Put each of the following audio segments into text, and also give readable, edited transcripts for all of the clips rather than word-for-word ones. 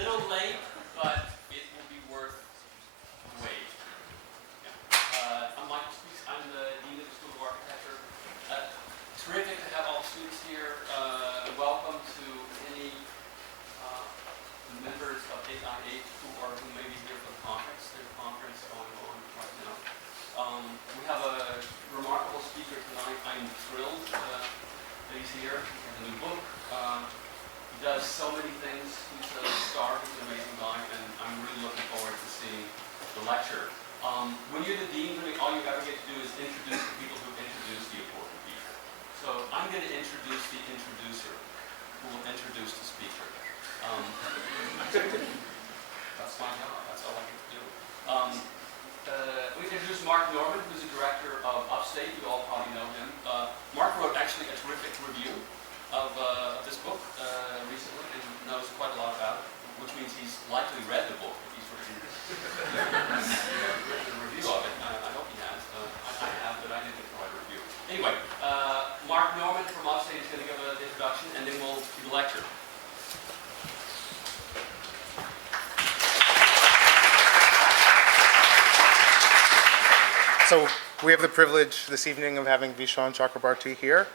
little late, but it will be worth the wait. Yeah. I'm Michael Speaks. I'm the Dean of the School of Architecture. Terrific to have all students here. Welcome to any members of 898 who may be here for the conference. There's a conference going on right now. We have a remarkable speaker tonight. I'm thrilled that he's here. He has a new book. He does so many things. He's a star. He's an amazing guy, and I'm really looking forward to seeing the lecture. When you're the dean, really all you ever get to do is introduce the people who introduce the important people. So I'm going to introduce the introducer, who will introduce the speaker. That's my job. That's all I get to do. We introduced Mark Norman, who's the director of Upstate. You all probably know him. Mark wrote actually a terrific review of this book recently and knows quite a lot about it, which means he's likely read the book if he's written a review of it. I hope he has. I have, but I didn't write a review. Anyway, Mark Norman from Upstate is going to give an introduction, and then we'll do the lecture. So we have the privilege this evening of having Vishaan Chakrabarti here.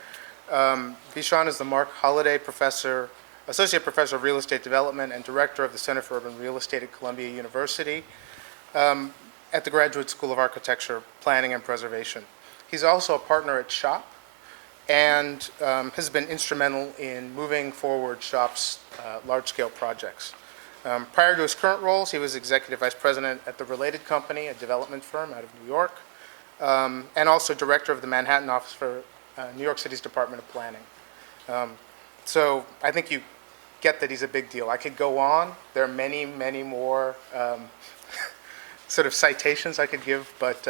Vishaan is the Mark Holliday Professor, Associate Professor of Real Estate Development and Director of the Center for Urban Real Estate at Columbia University at the Graduate School of Architecture, Planning and Preservation. He's also a partner at SHOP and has been instrumental in moving forward SHOP's large-scale projects. Prior to his current roles, he was Executive Vice President at the Related Company, a development firm out of New York, and also Director of the Manhattan office for New York City's Department of Planning. So I think you get that he's a big deal. I could go on. There are many, many more sort of citations I could give, but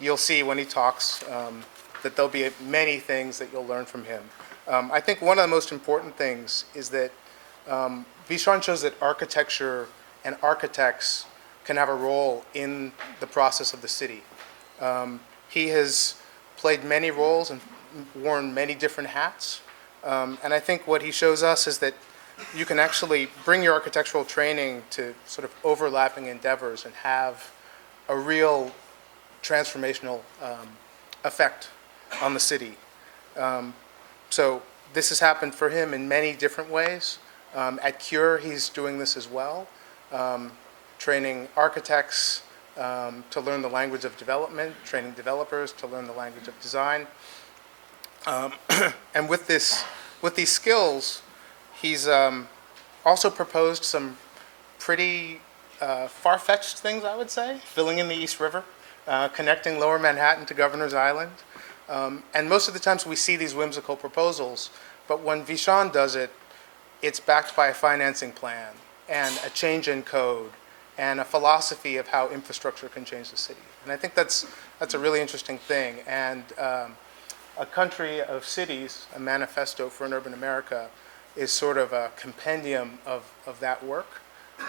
you'll see when he talks that there'll be many things that you'll learn from him. I think one of the most important things is that Vishaan shows that architecture and architects can have a role in the process of the city. He has played many roles and worn many different hats. And I think what he shows us is that you can actually bring your architectural training to sort of overlapping endeavors and have a real transformational effect on the city. So this has happened for him in many different ways. At Cure, he's doing this as well, training architects to learn the language of development, training developers to learn the language of design. And with these skills, he's also proposed some pretty far-fetched things, I would say, filling in the East River, connecting Lower Manhattan to Governor's Island. And most of the times we see these whimsical proposals, but when Vishaan does it, it's backed by a financing plan and a change in code and a philosophy of how infrastructure can change the city. And I think that's a really interesting thing. And a country of cities, a manifesto for an urban America, is sort of a compendium of that work.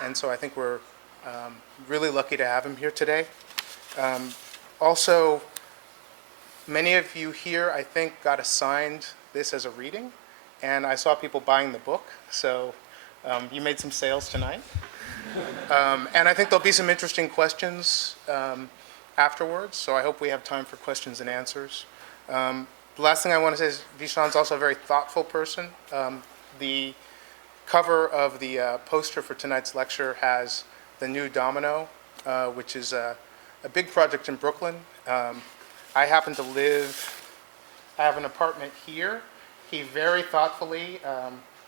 And so I think we're really lucky to have him here today. Also, many of you here, I think, got assigned this as a reading. And I saw people buying the book, so you made some sales tonight. And I think there'll be some interesting questions afterwards, so I hope we have time for questions and answers. The last thing I want to say is Vishaan's also a very thoughtful person. The cover of the poster for tonight's lecture has the new Domino, which is a big project in Brooklyn. I happen to I have an apartment here. He very thoughtfully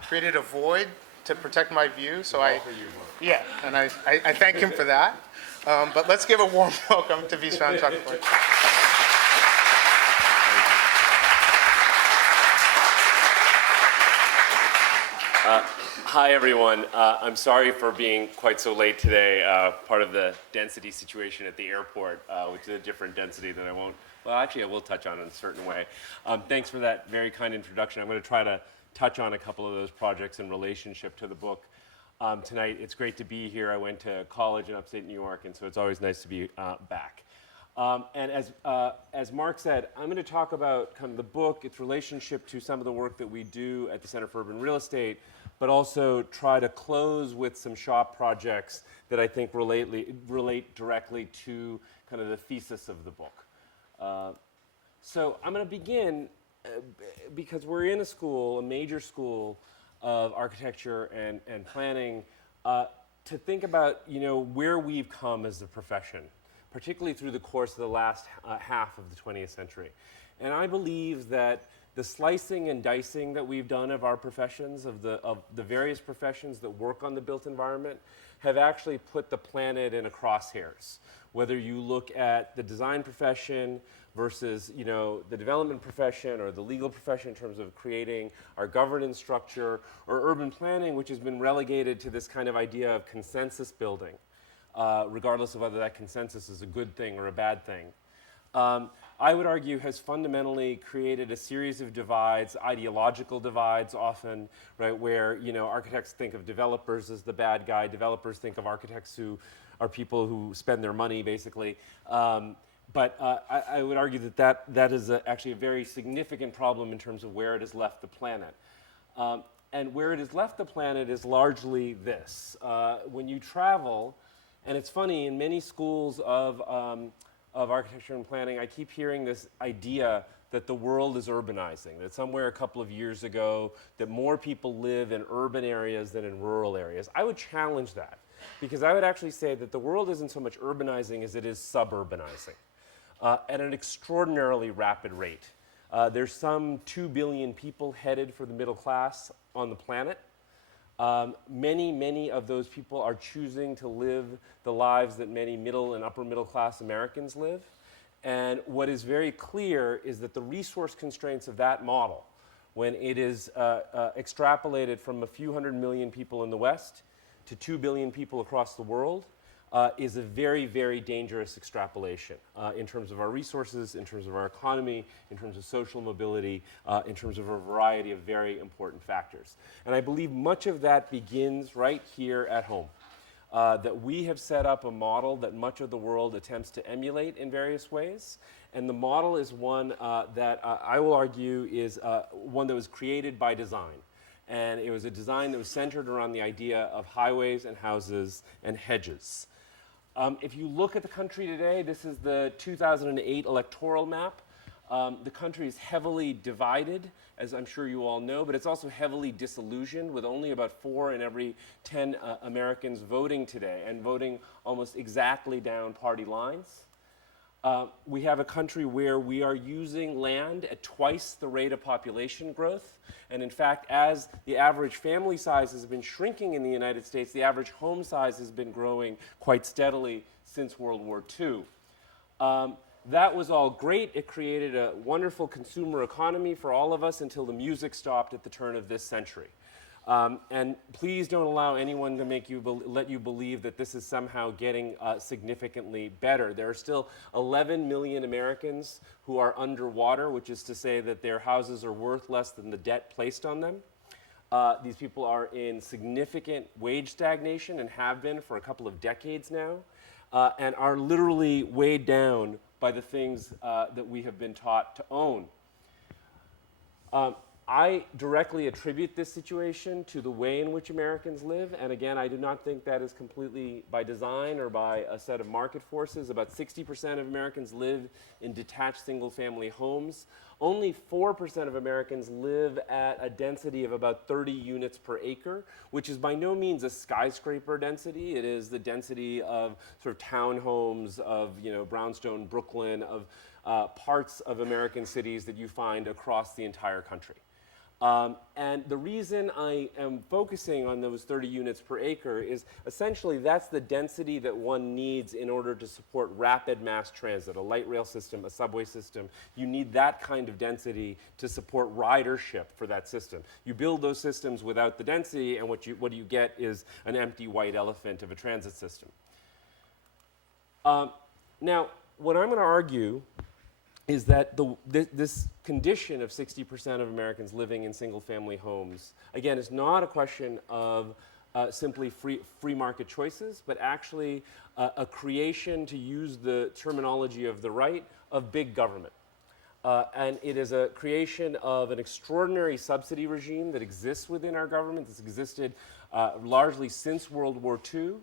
created a void to protect my view, so and I thank him for that. But let's give a warm welcome to Vishaan Chakrabarti. Hi, everyone. I'm sorry for being quite so late today. Part of the density situation at the airport, which is a different density that I will touch on in a certain way. Thanks for that very kind introduction. I'm going to try to touch on a couple of those projects in relationship to the book tonight. It's great to be here. I went to college in upstate New York, and so it's always nice to be back. And as Mark said, I'm going to talk about kind of the book, its relationship to some of the work that we do at the Center for Urban Real Estate, but also try to close with some shop projects that I think relate directly to kind of the thesis of the book. So I'm going to begin because we're in a school, a major school of architecture and planning, to think about, where we've come as a profession, particularly through the course of the last half of the 20th century. And I believe that the slicing and dicing that we've done of our professions, of the various professions that work on the built environment, have actually put the planet in a crosshairs. Whether you look at the design profession versus, the development profession or the legal profession in terms of creating our governance structure, or urban planning, which has been relegated to this kind of idea of consensus building, regardless of whether that consensus is a good thing or a bad thing. I would argue has fundamentally created a series of divides, ideological divides often, right, where, architects think of developers as the bad guy, developers think of architects who are people who spend their money, basically. But I would argue that is actually a very significant problem in terms of where it has left the planet. And where it has left the planet is largely this. When you travel, and it's funny, in many schools of architecture and planning, I keep hearing this idea that the world is urbanizing, that somewhere a couple of years ago, that more people live in urban areas than in rural areas. I would challenge that, because I would actually say that the world isn't so much urbanizing as it is suburbanizing at an extraordinarily rapid rate. There's some 2 billion people headed for the middle class on the planet. Many of those people are choosing to live the lives that many middle and upper middle class Americans live. And what is very clear is that the resource constraints of that model, when it is extrapolated from a few hundred million people in the West to 2 billion people across the world, is a very, very dangerous extrapolation in terms of our resources, in terms of our economy, in terms of social mobility, in terms of a variety of very important factors. And I believe much of that begins right here at home. That we have set up a model that much of the world attempts to emulate in various ways. And the model is one that I will argue is one that was created by design. And it was a design that was centered around the idea of highways and houses and hedges. If you look at the country today, this is the 2008 electoral map. The country is heavily divided, as I'm sure you all know, but it's also heavily disillusioned, with only about 4 in every 10 Americans voting today, and voting almost exactly down party lines. We have a country where we are using land at twice the rate of population growth. And in fact, as the average family size has been shrinking in the United States, the average home size has been growing quite steadily since World War II. That was all great. It created a wonderful consumer economy for all of us until the music stopped at the turn of this century. And please don't allow anyone to let you believe that this is somehow getting significantly better. There are still 11 million Americans who are underwater, which is to say that their houses are worth less than the debt placed on them. These people are in significant wage stagnation and have been for a couple of decades now, and are literally weighed down by the things that we have been taught to own. I directly attribute this situation to the way in which Americans live, and again, I do not think that is completely by design or by a set of market forces. About 60% of Americans live in detached single-family homes. Only 4% of Americans live at a density of about 30 units per acre, which is by no means a skyscraper density. It is the density of sort of townhomes, of brownstone Brooklyn, of parts of American cities that you find across the entire country. And the reason I am focusing on those 30 units per acre is essentially that's the density that one needs in order to support rapid mass transit, a light rail system, a subway system. You need that kind of density to support ridership for that system. You build those systems without the density, and what you get is an empty white elephant of a transit system. Now, what I'm going to argue is that this condition of 60% of Americans living in single-family homes, again, is not a question of simply free market choices, but actually a creation, to use the terminology of the right, of big government. And it is a creation of an extraordinary subsidy regime that exists within our government, that's existed largely since World War II.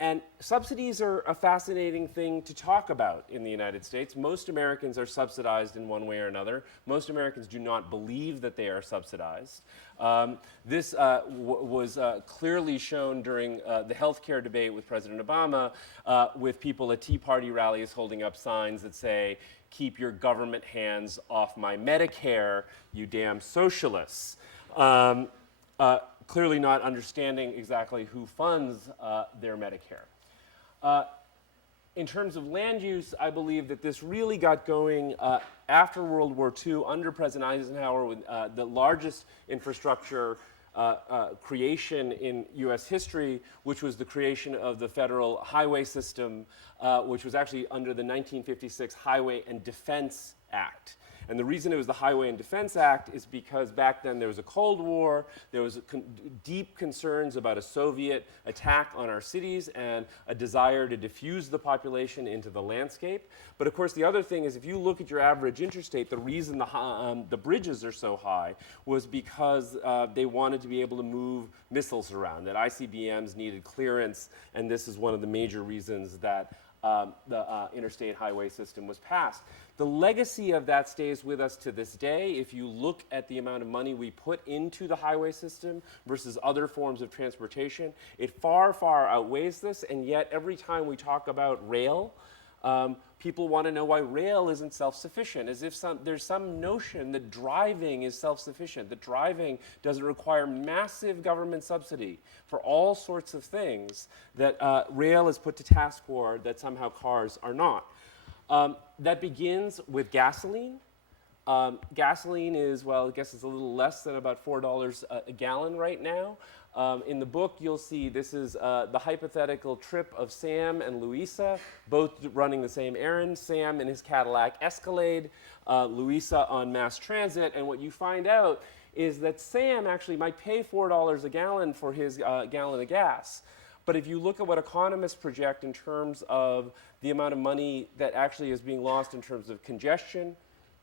And subsidies are a fascinating thing to talk about in the United States. Most Americans are subsidized in one way or another. Most Americans do not believe that they are subsidized. This was clearly shown during the healthcare debate with President Obama, with people at Tea Party rallies holding up signs that say, "Keep your government hands off my Medicare, you damn socialists." Clearly not understanding exactly who funds their Medicare. In terms of land use, I believe that this really got going after World War II under President Eisenhower with the largest infrastructure creation in US history, which was the creation of the federal highway system, which was actually under the 1956 Highway and Defense Act. And the reason it was the Highway and Defense Act is because back then there was a Cold War, there was deep concerns about a Soviet attack on our cities and a desire to diffuse the population into the landscape. But of course the other thing is if you look at your average interstate, the reason the bridges are so high was because they wanted to be able to move missiles around, that ICBMs needed clearance, and this is one of the major reasons that the interstate highway system was passed. The legacy of that stays with us to this day. If you look at the amount of money we put into the highway system versus other forms of transportation, it far, far outweighs this, and yet every time we talk about rail, people want to know why rail isn't self-sufficient, as if there's some notion that driving is self-sufficient, that driving doesn't require massive government subsidy for all sorts of things that rail is put to task for that somehow cars are not. That begins with gasoline. Gasoline is, well, I guess it's a little less than about $4 a gallon right now. In the book, you'll see this is the hypothetical trip of Sam and Louisa, both running the same errand. Sam in his Cadillac Escalade, Louisa on mass transit. And what you find out is that Sam actually might pay $4 a gallon for his gallon of gas. But if you look at what economists project in terms of the amount of money that actually is being lost in terms of congestion,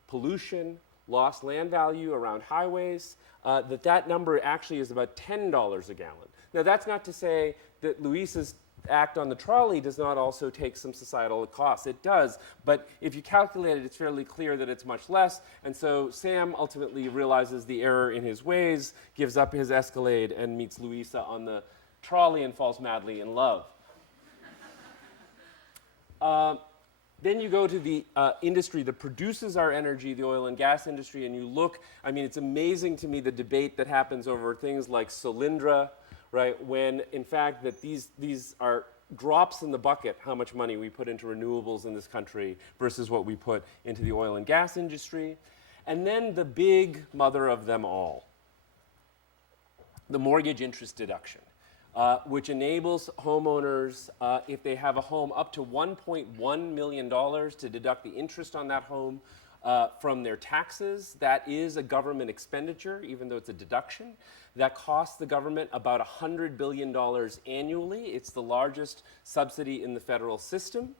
pollution, lost land value around highways, that number actually is about $10 a gallon. Now that's not to say that Luisa's act on the trolley does not also take some societal costs. It does, but if you calculate it, it's fairly clear that it's much less, and so Sam ultimately realizes the error in his ways, gives up his Escalade, and meets Louisa on the trolley and falls madly in love. Then you go to the industry that produces our energy, the oil and gas industry, and you look, I mean, it's amazing to me the debate that happens over things like Solyndra, right, when in fact that these are drops in the bucket, how much money we put into renewables in this country versus what we put into the oil and gas industry. And then the big mother of them all, the mortgage interest deduction. Which enables homeowners, if they have a home up to $1.1 million, to deduct the interest on that home from their taxes. That is a government expenditure, even though it's a deduction. That costs the government about $100 billion annually. It's the largest subsidy in the federal system.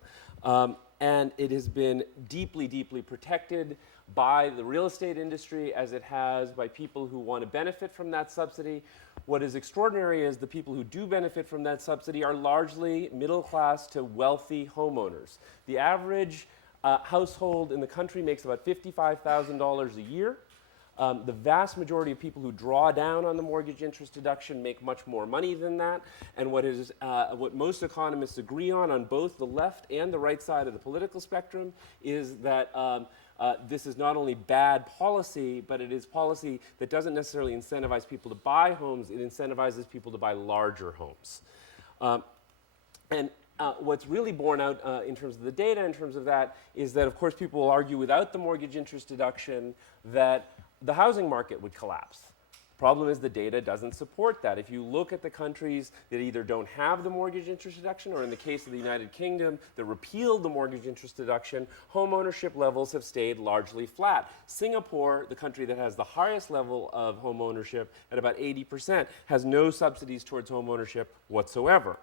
And it has been deeply, deeply protected by the real estate industry, as it has by people who want to benefit from that subsidy. What is extraordinary is the people who do benefit from that subsidy are largely middle class to wealthy homeowners. The average household in the country makes about $55,000 a year. The vast majority of people who draw down on the mortgage interest deduction make much more money than that. And what most economists agree on both the left and the right side of the political spectrum, is that this is not only bad policy, but it is policy that doesn't necessarily incentivize people to buy homes. It incentivizes people to buy larger homes. What's really borne out in terms of the data, in terms of that, is that, of course, people will argue without the mortgage interest deduction that the housing market would collapse. The problem is the data doesn't support that. If you look at the countries that either don't have the mortgage interest deduction, or in the case of the United Kingdom, that repealed the mortgage interest deduction, home ownership levels have stayed largely flat. Singapore, the country that has the highest level of home ownership at about 80%, has no subsidies towards home ownership whatsoever.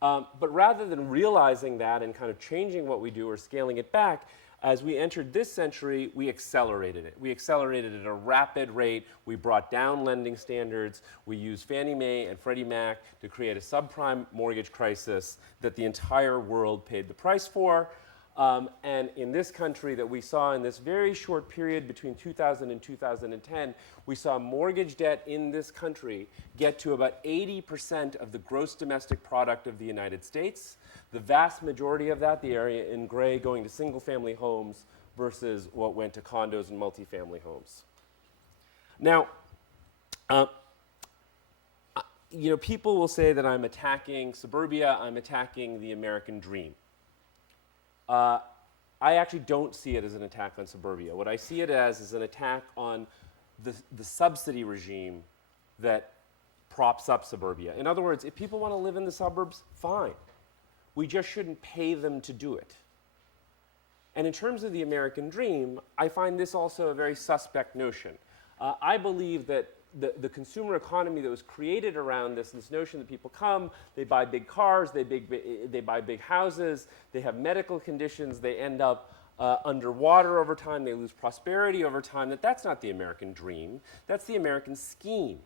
But rather than realizing that and kind of changing what we do or scaling it back, As we entered this century, we accelerated it. We accelerated at a rapid rate. We brought down lending standards. We used Fannie Mae and Freddie Mac to create a subprime mortgage crisis that the entire world paid the price for. And in this country that we saw in this very short period between 2000 and 2010, we saw mortgage debt in this country get to about 80% of the gross domestic product of the United States. The vast majority of that, the area in gray, going to single-family homes versus what went to condos and multifamily homes. Now, people will say that I'm attacking suburbia, I'm attacking the American dream. I actually don't see it as an attack on suburbia. What I see it as is an attack on the subsidy regime that props up suburbia. In other words, if people want to live in the suburbs, fine. We just shouldn't pay them to do it. And in terms of the American dream, I find this also a very suspect notion. I believe that the consumer economy that was created around this notion that people come, they buy big cars, they buy big houses, they have medical conditions, they end up underwater over time, they lose prosperity over time, that's not the American dream, that's the American scheme.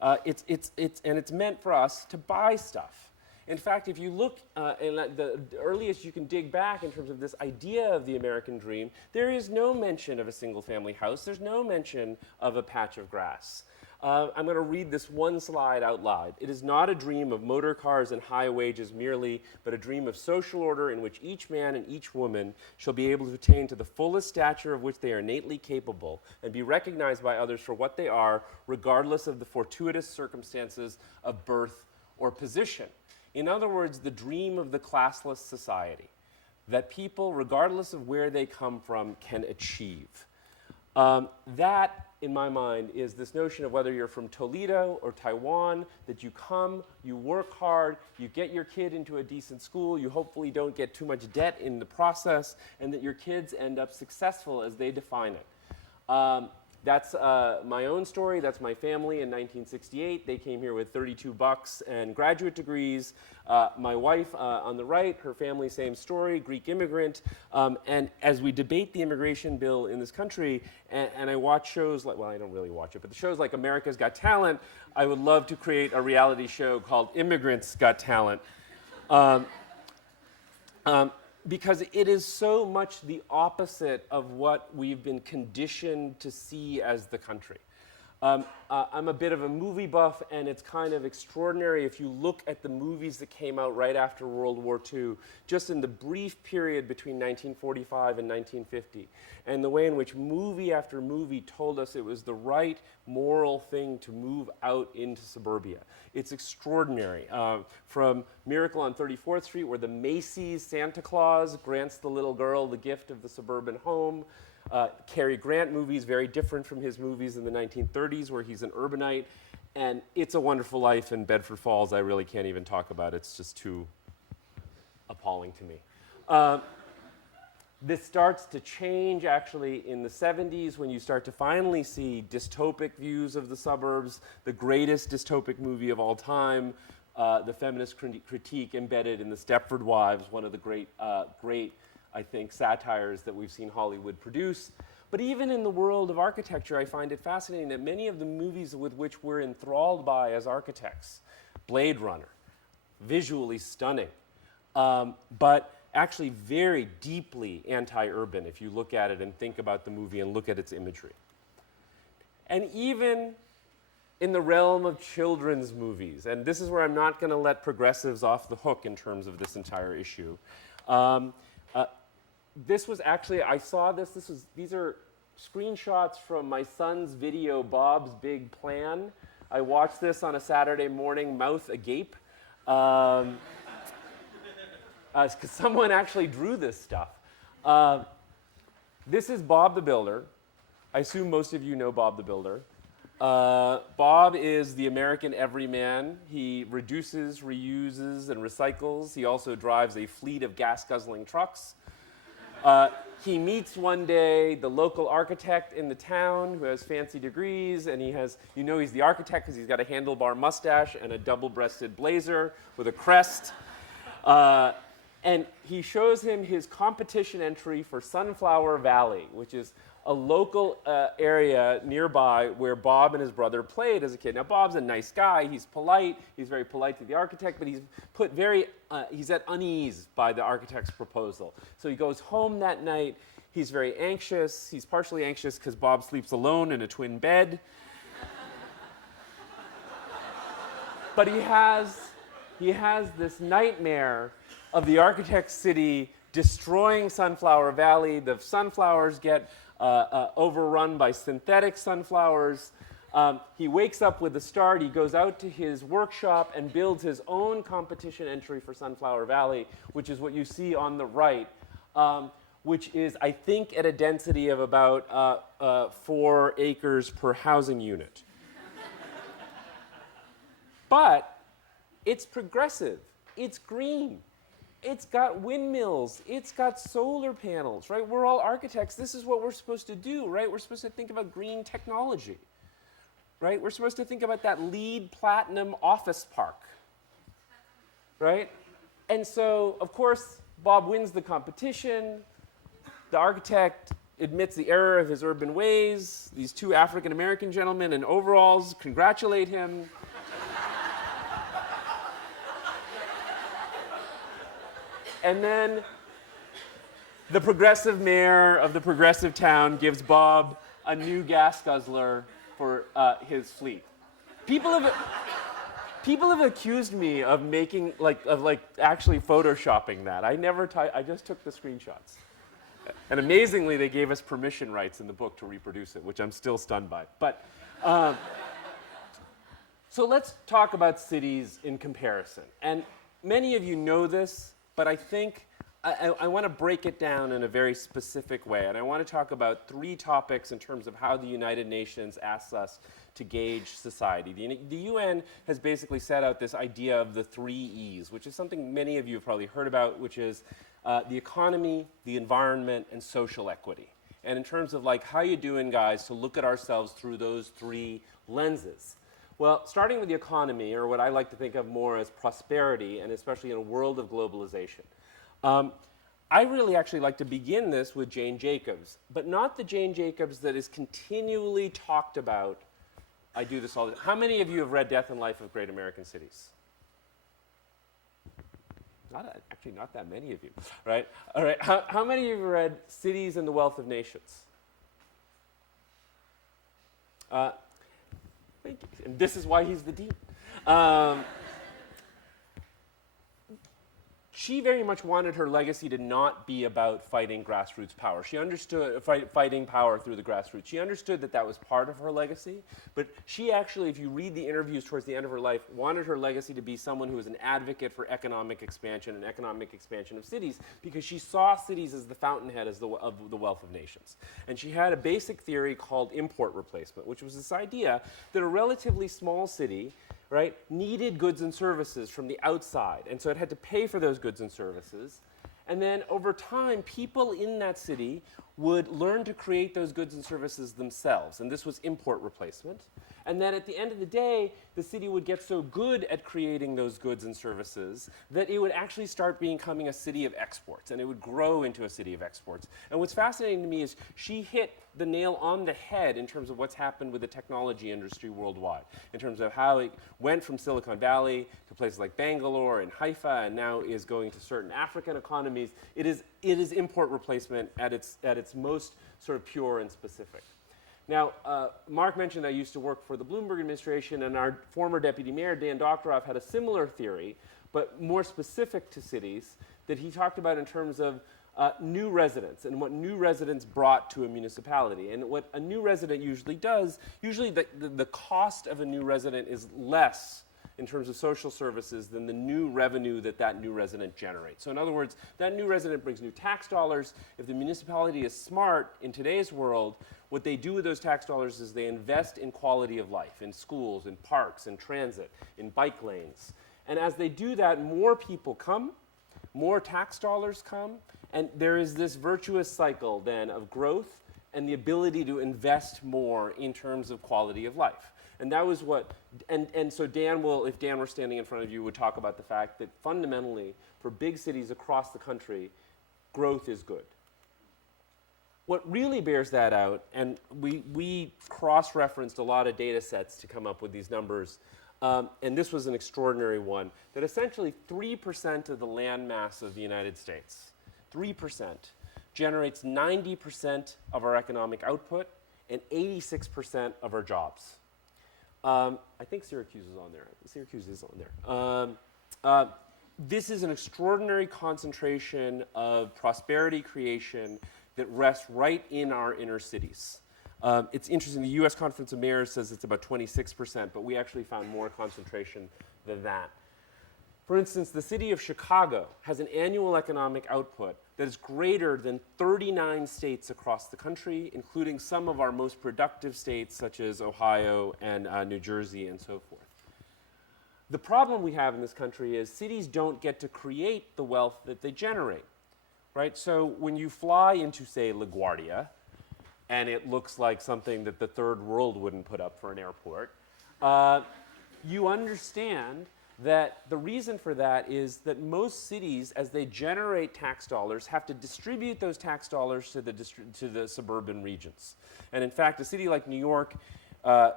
And it's meant for us to buy stuff. In fact, if you look, the earliest you can dig back in terms of this idea of the American dream, there is no mention of a single-family house. There's no mention of a patch of grass. I'm going to read this one slide out loud. It is not a dream of motor cars and high wages merely, but a dream of social order in which each man and each woman shall be able to attain to the fullest stature of which they are innately capable and be recognized by others for what they are, regardless of the fortuitous circumstances of birth or position. In other words, the dream of the classless society that people, regardless of where they come from, can achieve. That, in my mind, is this notion of whether you're from Toledo or Taiwan, that you come, you work hard, you get your kid into a decent school, you hopefully don't get too much debt in the process, and that your kids end up successful as they define it. That's my own story. That's my family in 1968. They came here with $32 and graduate degrees. My wife on the right, her family, same story, Greek immigrant. And as we debate the immigration bill in this country, and I watch shows like, well, I don't really watch it, but the shows like America's Got Talent, I would love to create a reality show called Immigrants Got Talent. Because it is so much the opposite of what we've been conditioned to see as the country. I'm a bit of a movie buff, and it's kind of extraordinary if you look at the movies that came out right after World War II, just in the brief period between 1945 and 1950, and the way in which movie after movie told us it was the right moral thing to move out into suburbia. It's extraordinary. From Miracle on 34th Street, where the Macy's Santa Claus grants the little girl the gift of the suburban home. Cary Grant movies, very different from his movies in the 1930s, where he's an urbanite. And It's a Wonderful Life in Bedford Falls, I really can't even talk about. It's just too appalling to me. This starts to change, actually, in the 70s, when you start to finally see dystopic views of the suburbs. The greatest dystopic movie of all time, the feminist critique embedded in The Stepford Wives, one of the great, I think, satires that we've seen Hollywood produce. But even in the world of architecture, I find it fascinating that many of the movies with which we're enthralled by as architects, Blade Runner, visually stunning, but actually very deeply anti-urban if you look at it and think about the movie and look at its imagery. And even in the realm of children's movies, and this is where I'm not going to let progressives off the hook in terms of this entire issue. This was actually, I saw this, these are screenshots from my son's video, Bob's Big Plan. I watched this on a Saturday morning, mouth agape. Because someone actually drew this stuff. This is Bob the Builder. I assume most of you know Bob the Builder. Bob is the American everyman. He reduces, reuses, and recycles. He also drives a fleet of gas-guzzling trucks. He meets one day the local architect in the town who has fancy degrees, and he has, he's the architect because he's got a handlebar mustache and a double-breasted blazer with a crest. And he shows him his competition entry for Sunflower Valley, which is a local area nearby where Bob and his brother played as a kid. Now, Bob's a nice guy. He's polite. He's very polite to the architect, but he's at unease by the architect's proposal. So he goes home that night. He's very anxious. He's partially anxious because Bob sleeps alone in a twin bed. But he has this nightmare of the architect's city destroying Sunflower Valley. The sunflowers get overrun by synthetic sunflowers. He wakes up with a start. He goes out to his workshop and builds his own competition entry for Sunflower Valley, which is what you see on the right, which is, I think, at a density of about 4 acres per housing unit. But it's progressive. It's green. It's got windmills. It's got solar panels, right? We're all architects. This is what we're supposed to do, right? We're supposed to think about green technology, right? We're supposed to think about that LEED Platinum office park, right? And so, of course, Bob wins the competition. The architect admits the error of his urban ways. These 2 African-American gentlemen in overalls congratulate him. And then the progressive mayor of the progressive town gives Bob a new gas guzzler for his fleet. People have accused me of making, actually photoshopping that. I just took the screenshots. And amazingly, they gave us permission rights in the book to reproduce it, which I'm still stunned by. But, so let's talk about cities in comparison. And many of you know this, but I think I want to break it down in a very specific way. And I want to talk about 3 topics in terms of how the United Nations asks us to gauge society. The UN has basically set out this idea of the 3 E's, which is something many of you have probably heard about, which is the economy, the environment, and social equity. And in terms of how you doing, guys, to look at ourselves through those 3 lenses. Well, starting with the economy, or what I like to think of more as prosperity, and especially in a world of globalization. I really actually like to begin this with Jane Jacobs, but not the Jane Jacobs that is continually talked about. I do this all the time. How many of you have read Death and Life of Great American Cities? Actually, not that many of you, right? All right, how many of you have read Cities and the Wealth of Nations? And this is why he's the dean. She very much wanted her legacy to not be about fighting grassroots power. She understood fighting power through the grassroots. She understood that was part of her legacy, but she actually, if you read the interviews towards the end of her life, wanted her legacy to be someone who was an advocate for economic expansion and economic expansion of cities, because she saw cities as the fountainhead of the wealth of nations. And she had a basic theory called import replacement, which was this idea that a relatively small city, right, needed goods and services from the outside. And so it had to pay for those goods and services. And then over time, people in that city would learn to create those goods and services themselves. And this was import replacement. And then at the end of the day, the city would get so good at creating those goods and services that it would actually start becoming a city of exports, and it would grow into a city of exports. And what's fascinating to me is she hit the nail on the head in terms of what's happened with the technology industry worldwide, in terms of how it went from Silicon Valley to places like Bangalore and Haifa, and now is going to certain African economies. It is import replacement at its most sort of pure and specific. Now, Mark mentioned I used to work for the Bloomberg administration, and our former deputy mayor, Dan Doctoroff, had a similar theory, but more specific to cities, that he talked about in terms of new residents and what new residents brought to a municipality. And what a new resident usually does, usually the cost of a new resident is less in terms of social services than the new revenue that new resident generates. So in other words, that new resident brings new tax dollars. If the municipality is smart in today's world, what they do with those tax dollars is they invest in quality of life, in schools, in parks, in transit, in bike lanes. And as they do that, more people come, more tax dollars come, and there is this virtuous cycle then of growth and the ability to invest more in terms of quality of life. And that was what, and so Dan will, if Dan were standing in front of you, would talk about the fact that fundamentally, for big cities across the country, growth is good. What really bears that out, and we cross-referenced a lot of data sets to come up with these numbers, and this was an extraordinary one, that essentially 3% of the land mass of the United States, 3%, generates 90% of our economic output and 86% of our jobs. I think Syracuse is on there. Syracuse is on there. This is an extraordinary concentration of prosperity creation that rests right in our inner cities. It's interesting, the US Conference of Mayors says it's about 26%, but we actually found more concentration than that. For instance, the city of Chicago has an annual economic output that is greater than 39 states across the country, including some of our most productive states, such as Ohio and New Jersey and so forth. The problem we have in this country is cities don't get to create the wealth that they generate, right? So when you fly into, say, LaGuardia, and it looks like something that the third world wouldn't put up for an airport, you understand that the reason for that is that most cities, as they generate tax dollars, have to distribute those tax dollars to the suburban regions. And in fact, a city like New York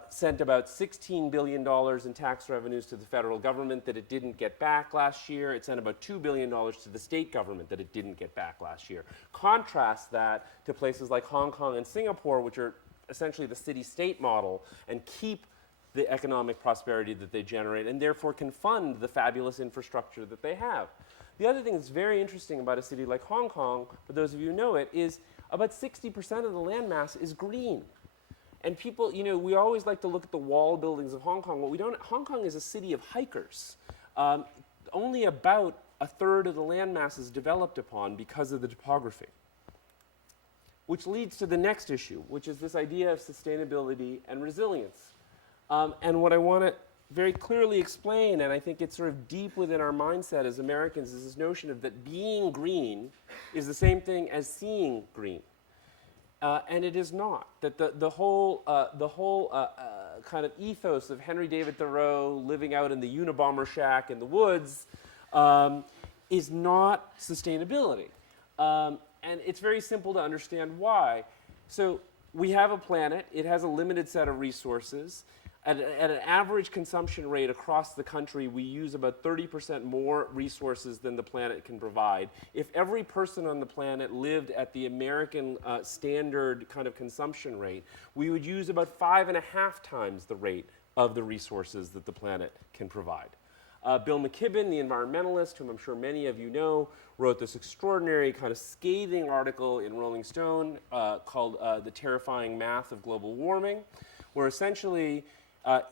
sent about $16 billion in tax revenues to the federal government that it didn't get back last year. It sent about $2 billion to the state government that it didn't get back last year. Contrast that to places like Hong Kong and Singapore, which are essentially the city-state model, and keep the economic prosperity that they generate, and therefore can fund the fabulous infrastructure that they have. The other thing that's very interesting about a city like Hong Kong, for those of you who know it, is about 60% of the land mass is green. And people, you know, we always like to look at the wall buildings of Hong Kong. What we don't, Hong Kong is a city of hikers. Only about a third of the land mass is developed upon because of the topography. Which leads to the next issue, which is this idea of sustainability and resilience. And what I want to very clearly explain, and I think it's sort of deep within our mindset as Americans, is this notion of that being green is the same thing as seeing green. And it is not. That the whole kind of ethos of Henry David Thoreau living out in the Unabomber shack in the woods is not sustainability. And it's very simple to understand why. So we have a planet. It has a limited set of resources. At an average consumption rate across the country, we use about 30% more resources than the planet can provide. If every person on the planet lived at the American standard kind of consumption rate, we would use about 5.5 times the rate of the resources that the planet can provide. Bill McKibben, the environmentalist, whom I'm sure many of you know, wrote this extraordinary kind of scathing article in Rolling Stone called The Terrifying Math of Global Warming, where essentially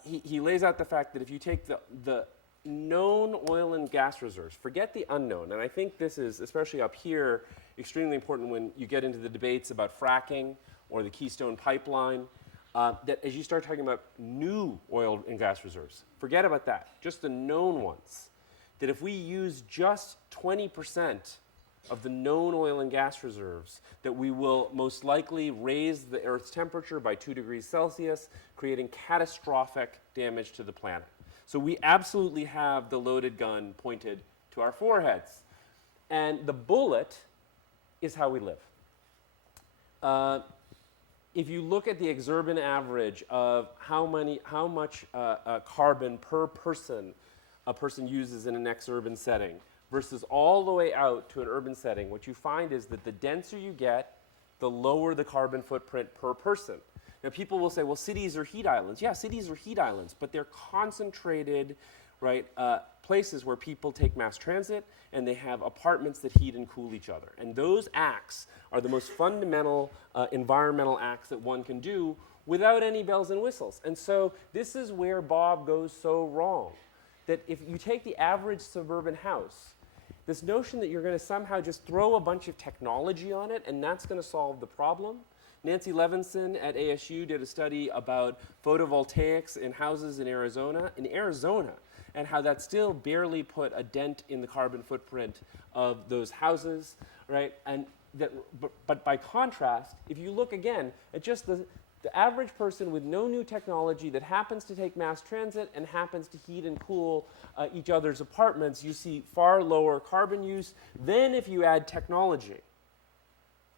he lays out the fact that if you take the known oil and gas reserves, forget the unknown, and I think this is, especially up here, extremely important when you get into the debates about fracking or the Keystone Pipeline, that as you start talking about new oil and gas reserves, forget about that, just the known ones, that if we use just 20% of the known oil and gas reserves, that we will most likely raise the Earth's temperature by 2 degrees Celsius, creating catastrophic damage to the planet. So we absolutely have the loaded gun pointed to our foreheads. And the bullet is how we live. If you look at the exurban average of how much carbon per person a person uses in an exurban setting, versus all the way out to an urban setting, what you find is that the denser you get, the lower the carbon footprint per person. Now people will say, well, cities are heat islands. Yeah, cities are heat islands, but they're concentrated, right, places where people take mass transit and they have apartments that heat and cool each other. And those acts are the most fundamental environmental acts that one can do without any bells and whistles. And so this is where Bob goes so wrong. That if you take the average suburban house, this notion that you're going to somehow just throw a bunch of technology on it and that's going to solve the problem. Nancy Levinson at ASU did a study about photovoltaics in houses in Arizona, and how that still barely put a dent in the carbon footprint of those houses, right? And that, but by contrast, if you look again at just The average person with no new technology that happens to take mass transit and happens to heat and cool each other's apartments, you see far lower carbon use. Then if you add technology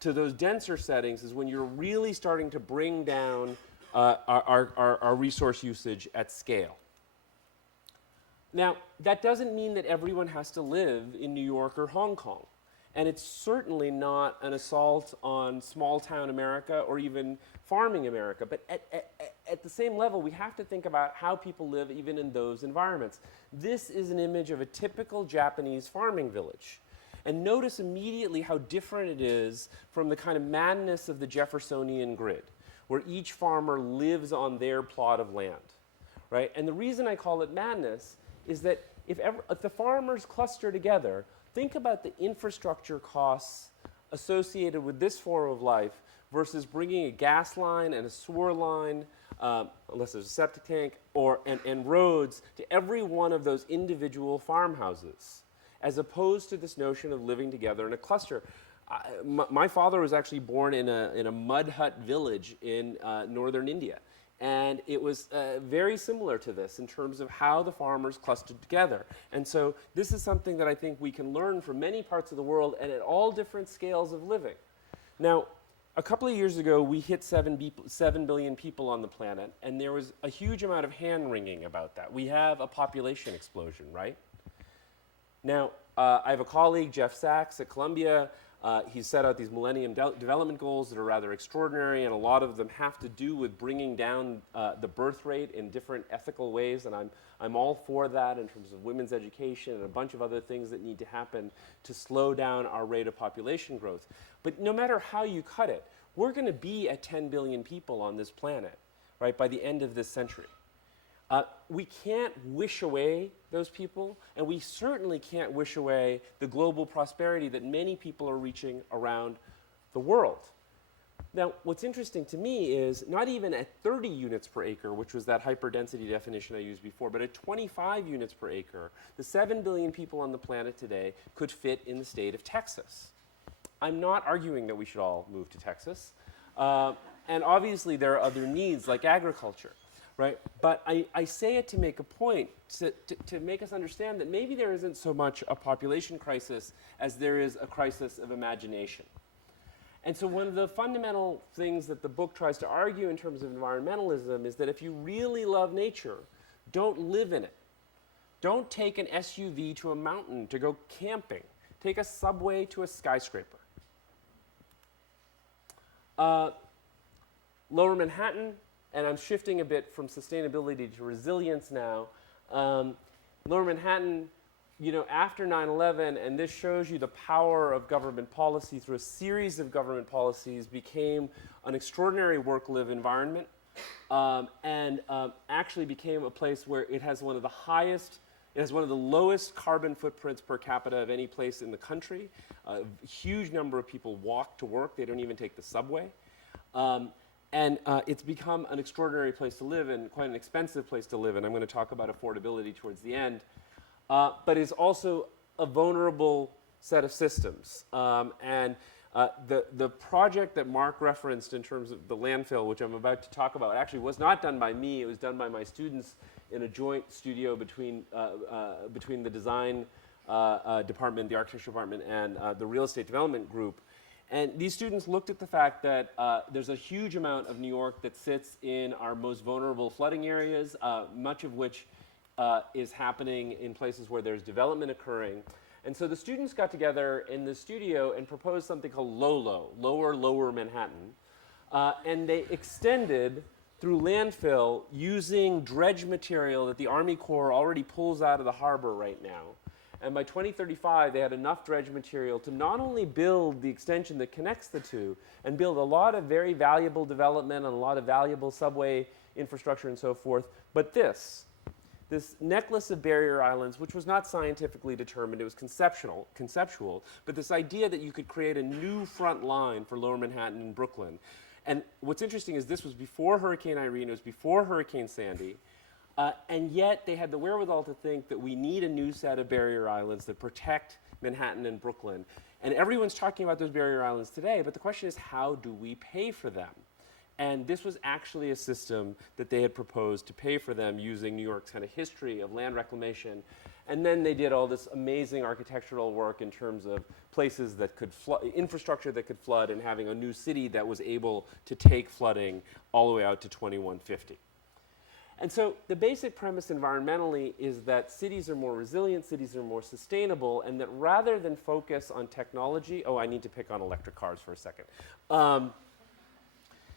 to those denser settings is when you're really starting to bring down our resource usage at scale. Now, that doesn't mean that everyone has to live in New York or Hong Kong. And it's certainly not an assault on small town America or even farming America. But at the same level, we have to think about how people live even in those environments. This is an image of a typical Japanese farming village. And notice immediately how different it is from the kind of madness of the Jeffersonian grid, where each farmer lives on their plot of land, right? And the reason I call it madness is that if the farmers cluster together, think about the infrastructure costs associated with this form of life versus bringing a gas line and a sewer line, unless there's a septic tank, and roads to every one of those individual farmhouses, as opposed to this notion of living together in a cluster. My father was actually born in a mud hut village in northern India. And it was very similar to this in terms of how the farmers clustered together. And so this is something that I think we can learn from many parts of the world and at all different scales of living. Now, a couple of years ago, we hit 7 billion people on the planet, and there was a huge amount of hand-wringing about that. We have a population explosion, right? Now, I have a colleague, Jeff Sachs, at Columbia. He's set out these Millennium Development Goals that are rather extraordinary, and a lot of them have to do with bringing down the birth rate in different ethical ways, and I'm all for that in terms of women's education and a bunch of other things that need to happen to slow down our rate of population growth. But no matter how you cut it, we're going to be at 10 billion people on this planet, right, by the end of this century. We can't wish away those people, and we certainly can't wish away the global prosperity that many people are reaching around the world. Now, what's interesting to me is not even at 30 units per acre, which was that hyperdensity definition I used before, but at 25 units per acre, the 7 billion people on the planet today could fit in the state of Texas. I'm not arguing that we should all move to Texas. And obviously, there are other needs like agriculture. Right? But I say it to make a point, to make us understand that maybe there isn't so much a population crisis as there is a crisis of imagination. And so one of the fundamental things that the book tries to argue in terms of environmentalism is that if you really love nature, don't live in it. Don't take an SUV to a mountain to go camping. Take a subway to a skyscraper. Lower Manhattan, and I'm shifting a bit from sustainability to resilience now. Lower Manhattan, after 9/11, and this shows you the power of government policy through a series of government policies, became an extraordinary work-live environment, and actually became a place where it has one of the lowest carbon footprints per capita of any place in the country. A huge number of people walk to work. They don't even take the subway. And it's become an extraordinary place to live and quite an expensive place to live. And I'm going to talk about affordability towards the end. But it's also a vulnerable set of systems. The project that Mark referenced in terms of the landfill, which I'm about to talk about, actually was not done by me. It was done by my students in a joint studio between the design department, the architecture department, and the real estate development group. And these students looked at the fact that there's a huge amount of New York that sits in our most vulnerable flooding areas, much of which is happening in places where there's development occurring. And so the students got together in the studio and proposed something called LOLO, Lower Manhattan. And they extended through landfill using dredge material that the Army Corps already pulls out of the harbor right now. And by 2035, they had enough dredge material to not only build the extension that connects the two and build a lot of very valuable development and a lot of valuable subway infrastructure and so forth, but this necklace of barrier islands, which was not scientifically determined, it was conceptual, but this idea that you could create a new front line for Lower Manhattan and Brooklyn. And what's interesting is this was before Hurricane Irene, it was before Hurricane Sandy, and yet they had the wherewithal to think that we need a new set of barrier islands that protect Manhattan and Brooklyn. And everyone's talking about those barrier islands today, but the question is, how do we pay for them? And this was actually a system that they had proposed to pay for them using New York's kind of history of land reclamation. And then they did all this amazing architectural work in terms of places that could flood, infrastructure that could flood, and having a new city that was able to take flooding all the way out to 2150. And so the basic premise environmentally is that cities are more resilient, cities are more sustainable, and that rather than focus on technology, I need to pick on electric cars for a second.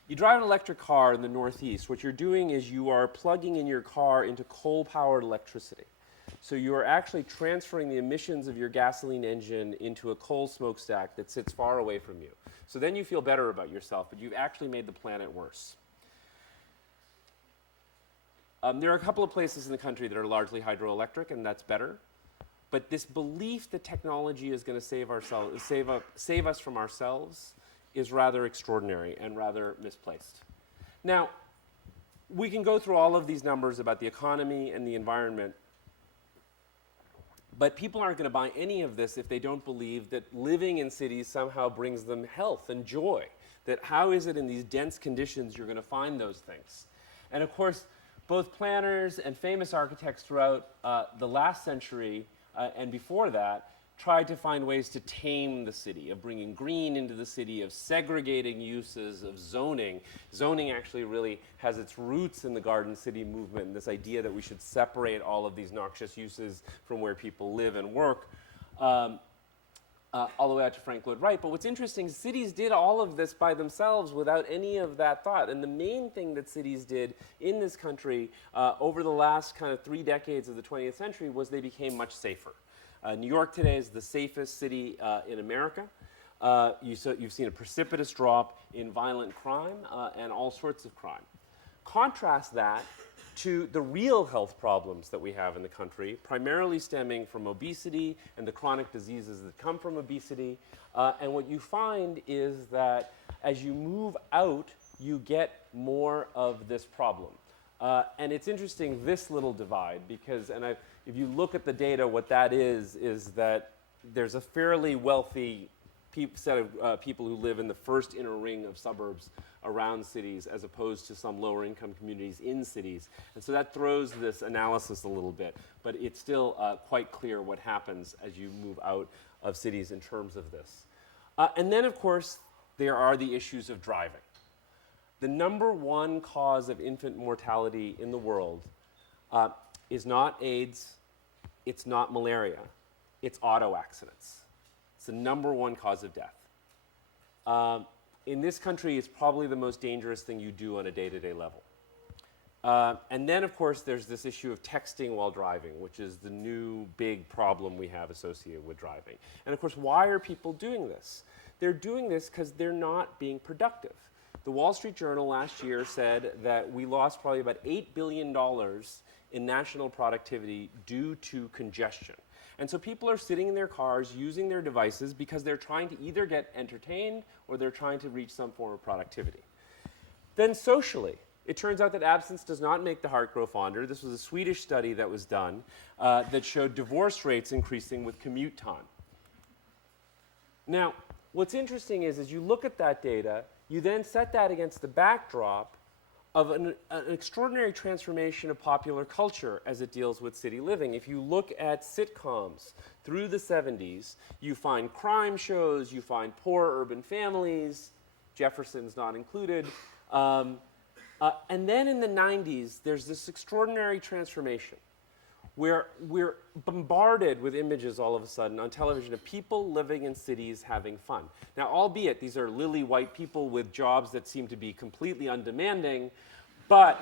You drive an electric car in the Northeast, what you're doing is you are plugging in your car into coal-powered electricity. So you are actually transferring the emissions of your gasoline engine into a coal smokestack that sits far away from you. So then you feel better about yourself, but you've actually made the planet worse. There are a couple of places in the country that are largely hydroelectric, and that's better. But this belief that technology is going to save us from ourselves is rather extraordinary and rather misplaced. Now, we can go through all of these numbers about the economy and the environment, but people aren't going to buy any of this if they don't believe that living in cities somehow brings them health and joy. That how is it in these dense conditions you're going to find those things? And of course, both planners and famous architects throughout the last century and before that tried to find ways to tame the city, of bringing green into the city, of segregating uses, of zoning. Zoning actually really has its roots in the Garden City movement, this idea that we should separate all of these noxious uses from where people live and work, all the way out to Frank Lloyd Wright. But what's interesting is cities did all of this by themselves without any of that thought. And the main thing that cities did in this country over the last kind of 3 decades of the 20th century was they became much safer. New York today is the safest city in America. You've seen a precipitous drop in violent crime and all sorts of crime. Contrast that to the real health problems that we have in the country, primarily stemming from obesity and the chronic diseases that come from obesity. And what you find is that as you move out, you get more of this problem. And it's interesting, this little divide, because, if you look at the data, what that is that there's a fairly wealthy set of people who live in the first inner ring of suburbs around cities, as opposed to some lower income communities in cities. And so that throws this analysis a little bit, but it's still quite clear what happens as you move out of cities in terms of this. And then, of course, there are the issues of driving. The #1 cause of infant mortality in the world is not AIDS, it's not malaria, it's auto accidents. It's the #1 cause of death. In this country, it's probably the most dangerous thing you do on a day-to-day level. And then, of course, there's this issue of texting while driving, which is the new big problem we have associated with driving. And of course, why are people doing this? They're doing this because they're not being productive. The Wall Street Journal last year said that we lost probably about $8 billion in national productivity due to congestion. And so people are sitting in their cars using their devices because they're trying to either get entertained or they're trying to reach some form of productivity. Then socially, it turns out that absence does not make the heart grow fonder. This was a Swedish study that was done that showed divorce rates increasing with commute time. Now, what's interesting is, as you look at that data, you then set that against the backdrop of an extraordinary transformation of popular culture as it deals with city living. If you look at sitcoms through the 70s, you find crime shows, you find poor urban families, Jefferson's not included. And then in the 90s, there's this extraordinary transformation where we're bombarded with images all of a sudden on television of people living in cities having fun. Now, albeit these are lily white people with jobs that seem to be completely undemanding, but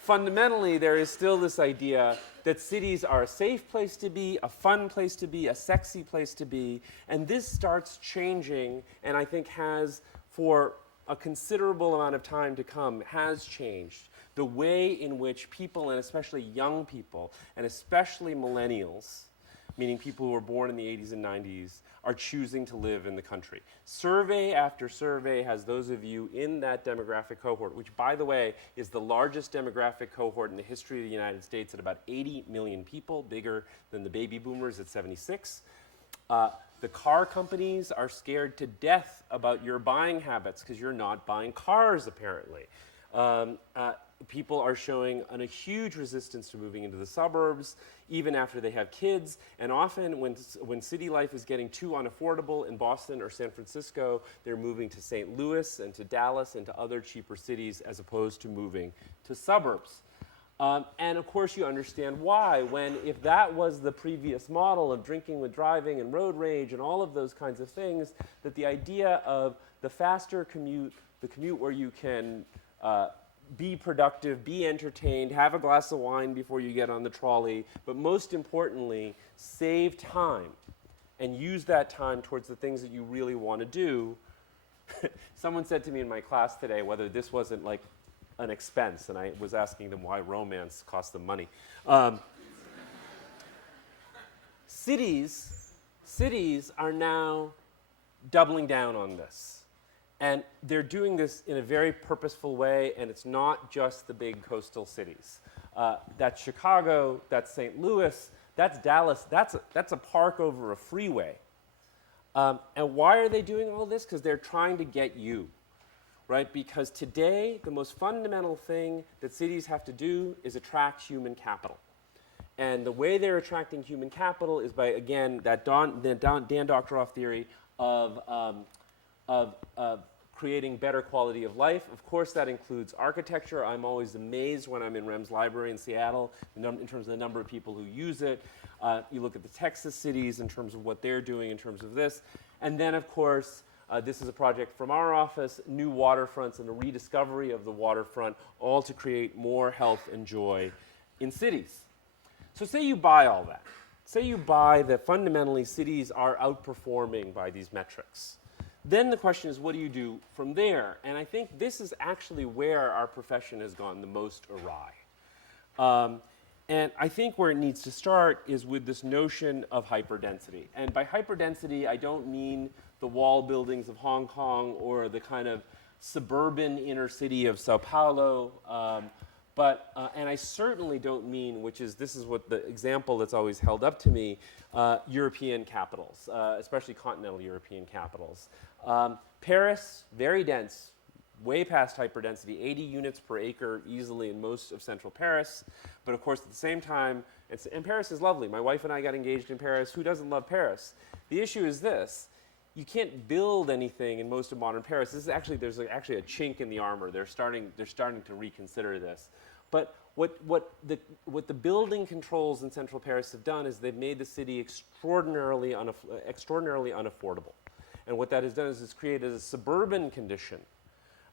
fundamentally there is still this idea that cities are a safe place to be, a fun place to be, a sexy place to be, and this starts changing, and I think has, for a considerable amount of time to come, has changed the way in which people, and especially young people, and especially millennials, meaning people who were born in the 80s and 90s, are choosing to live in the country. Survey after survey has those of you in that demographic cohort, which, by the way, is the largest demographic cohort in the history of the United States at about 80 million people, bigger than the baby boomers at 76. The car companies are scared to death about your buying habits because you're not buying cars, apparently. People are showing a huge resistance to moving into the suburbs, even after they have kids. And often when city life is getting too unaffordable in Boston or San Francisco, they're moving to St. Louis and to Dallas and to other cheaper cities as opposed to moving to suburbs. And of course you understand why, if that was the previous model of drinking with driving and road rage and all of those kinds of things, that the idea of the faster commute, the commute where you can be productive, be entertained, have a glass of wine before you get on the trolley, but most importantly, save time and use that time towards the things that you really want to do. Someone said to me in my class today whether this wasn't like an expense, and I was asking them why romance costs them money. Cities are now doubling down on this. And they're doing this in a very purposeful way, and it's not just the big coastal cities. That's Chicago, that's St. Louis, that's Dallas, that's a park over a freeway. And why are they doing all this? Because they're trying to get you. Right? Because today, the most fundamental thing that cities have to do is attract human capital. And the way they're attracting human capital is by, again, that Dan Doctoroff theory of creating better quality of life. Of course, that includes architecture. I'm always amazed when I'm in Rem's library in Seattle in terms of the number of people who use it. You look at the Texas cities in terms of what they're doing in terms of this. And then, of course, this is a project from our office, new waterfronts and a rediscovery of the waterfront, all to create more health and joy in cities. So say you buy all that. Say you buy that fundamentally cities are outperforming by these metrics. Then the question is, what do you do from there? And I think this is actually where our profession has gone the most awry. And I think where it needs to start is with this notion of hyperdensity. And by hyperdensity, I don't mean the wall buildings of Hong Kong or the kind of suburban inner city of Sao Paulo, and I certainly don't mean, this is what the example that's always held up to me, European capitals, especially continental European capitals. Paris, very dense, way past hyperdensity, 80 units per acre easily in most of central Paris. But of course, at the same time, and Paris is lovely. My wife and I got engaged in Paris. Who doesn't love Paris? The issue is this. You can't build anything in most of modern Paris. There's actually a chink in the armor. They're starting to reconsider this. But what the building controls in central Paris have done is they've made the city extraordinarily unaffordable. And what that has done is it's created a suburban condition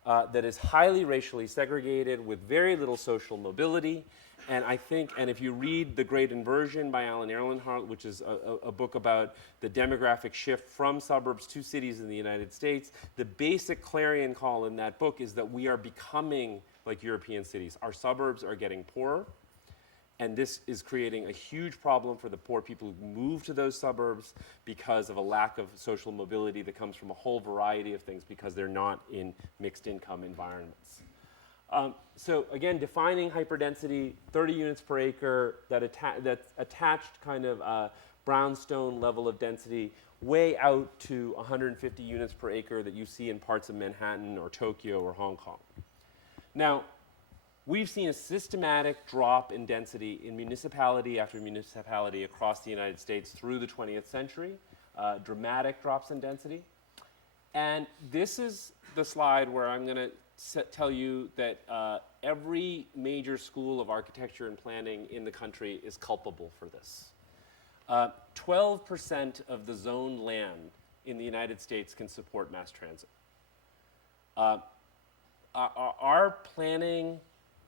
that is highly racially segregated with very little social mobility. And I think, and if you read The Great Inversion by Alan Ehrenhardt, which is a book about the demographic shift from suburbs to cities in the United States, the basic clarion call in that book is that we are becoming like European cities. Our suburbs are getting poorer, and this is creating a huge problem for the poor people who move to those suburbs because of a lack of social mobility that comes from a whole variety of things because they're not in mixed income environments. So again, defining hyperdensity, 30 units per acre, that's attached kind of brownstone level of density, way out to 150 units per acre that you see in parts of Manhattan or Tokyo or Hong Kong. Now, we've seen a systematic drop in density in municipality after municipality across the United States through the 20th century, dramatic drops in density. And this is the slide where I'm going to tell you that every major school of architecture and planning in the country is culpable for this. 12% of the zoned land in the United States can support mass transit. Our planning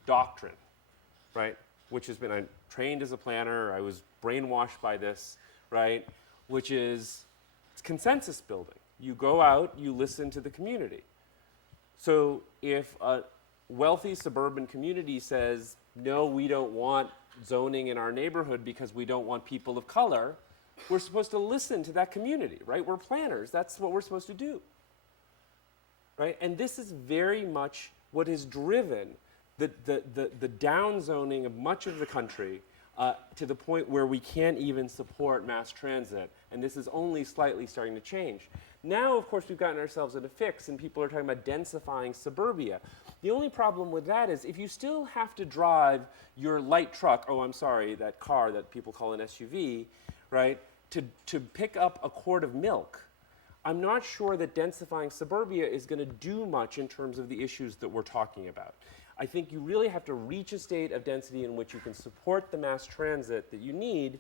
doctrine, right, which has been, I'm trained as a planner, I was brainwashed by this, right, which is it's consensus building. You go out, you listen to the community. So if a wealthy suburban community says, no, we don't want zoning in our neighborhood because we don't want people of color, we're supposed to listen to that community, right? We're planners. That's what we're supposed to do, right? And this is very much what has driven the downzoning of much of the country to the point where we can't even support mass transit. And this is only slightly starting to change. Now, of course, we've gotten ourselves in a fix, and people are talking about densifying suburbia. The only problem with that is if you still have to drive your light truck, oh, I'm sorry, that car that people call an SUV, right, to pick up a quart of milk, I'm not sure that densifying suburbia is going to do much in terms of the issues that we're talking about. I think you really have to reach a state of density in which you can support the mass transit that you need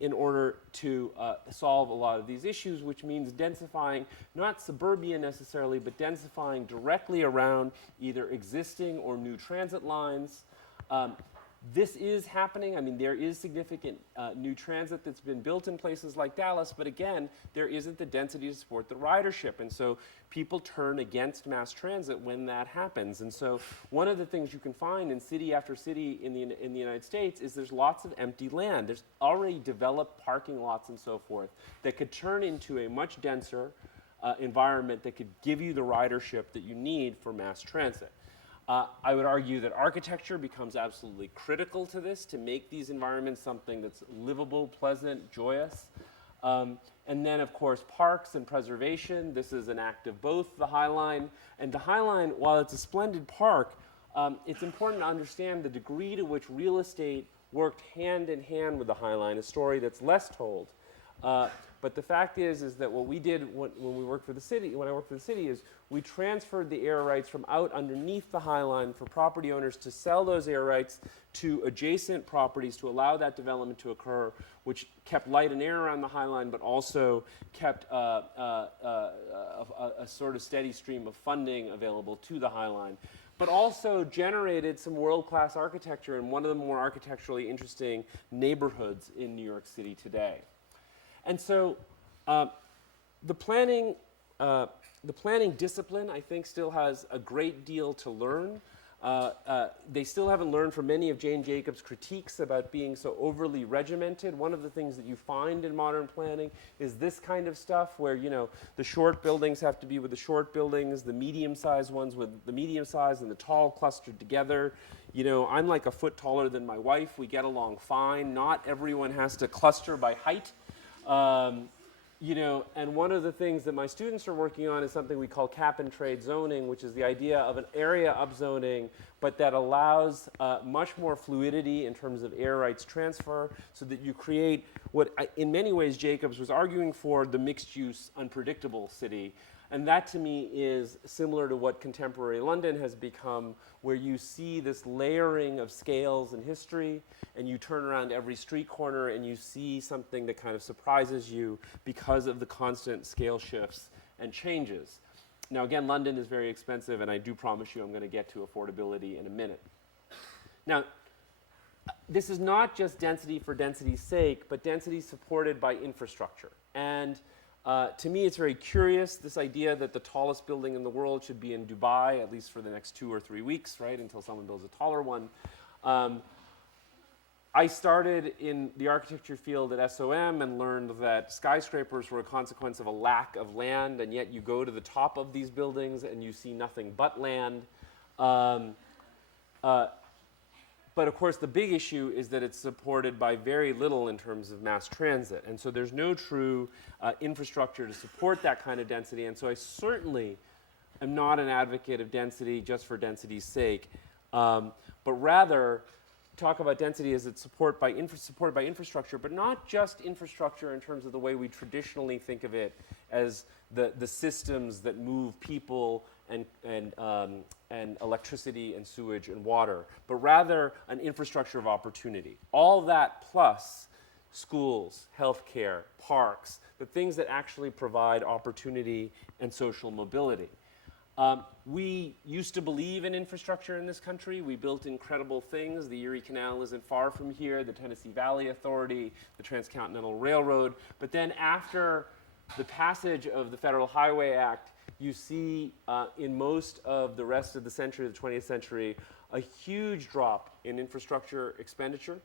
in order to solve a lot of these issues, which means densifying, not suburbia necessarily, but densifying directly around either existing or new transit lines. This is happening. I mean, there is significant new transit that's been built in places like Dallas, but again, there isn't the density to support the ridership. And so people turn against mass transit when that happens. And so one of the things you can find in city after city in the United States is there's lots of empty land. There's already developed parking lots and so forth that could turn into a much denser environment that could give you the ridership that you need for mass transit. I would argue that architecture becomes absolutely critical to this, to make these environments something that's livable, pleasant, joyous. And then, of course, parks and preservation. This is an act of both the High Line. And the High Line, while it's a splendid park, it's important to understand the degree to which real estate worked hand in hand with the High Line, a story that's less told. But the fact is that what we did when we worked for the city, when I worked for the city, is we transferred the air rights from out underneath the High Line for property owners to sell those air rights to adjacent properties to allow that development to occur, which kept light and air around the High Line, but also kept a sort of steady stream of funding available to the High Line, but also generated some world-class architecture in one of the more architecturally interesting neighborhoods in New York City today. And so the planning discipline, I think, still has a great deal to learn. They still haven't learned from many of Jane Jacobs' critiques about being so overly regimented. One of the things that you find in modern planning is this kind of stuff where, you know, the short buildings have to be with the short buildings, the medium-sized ones with the medium-sized, and the tall clustered together. You know, I'm like a foot taller than my wife. We get along fine. Not everyone has to cluster by height. You know, and one of the things that my students are working on is something we call cap and trade zoning, which is the idea of an area upzoning, but that allows much more fluidity in terms of air rights transfer, so that you create what, in many ways, Jacobs was arguing for, the mixed-use, unpredictable city. And that, to me, is similar to what contemporary London has become, where you see this layering of scales and history, and you turn around every street corner and you see something that kind of surprises you because of the constant scale shifts and changes. Now, again, London is very expensive, and I do promise you I'm going to get to affordability in a minute. Now, this is not just density for density's sake, but density supported by infrastructure. And to me, it's very curious, this idea that the tallest building in the world should be in Dubai, at least for the next 2 or 3 weeks, right, until someone builds a taller one. I started in the architecture field at SOM and learned that skyscrapers were a consequence of a lack of land, and yet you go to the top of these buildings and you see nothing but land. But of course, the big issue is that it's supported by very little in terms of mass transit. And so there's no true infrastructure to support that kind of density. And so I certainly am not an advocate of density just for density's sake, but rather talk about density as it's supported by infrastructure, but not just infrastructure in terms of the way we traditionally think of it as the systems that move people and electricity and sewage and water, but rather an infrastructure of opportunity. All that plus schools, healthcare, parks, the things that actually provide opportunity and social mobility. We used to believe in infrastructure in this country. We built incredible things. The Erie Canal isn't far from here, the Tennessee Valley Authority, the Transcontinental Railroad. But then after the passage of the Federal Highway Act, you see in most of the rest of the century, the 20th century, a huge drop in infrastructure expenditure.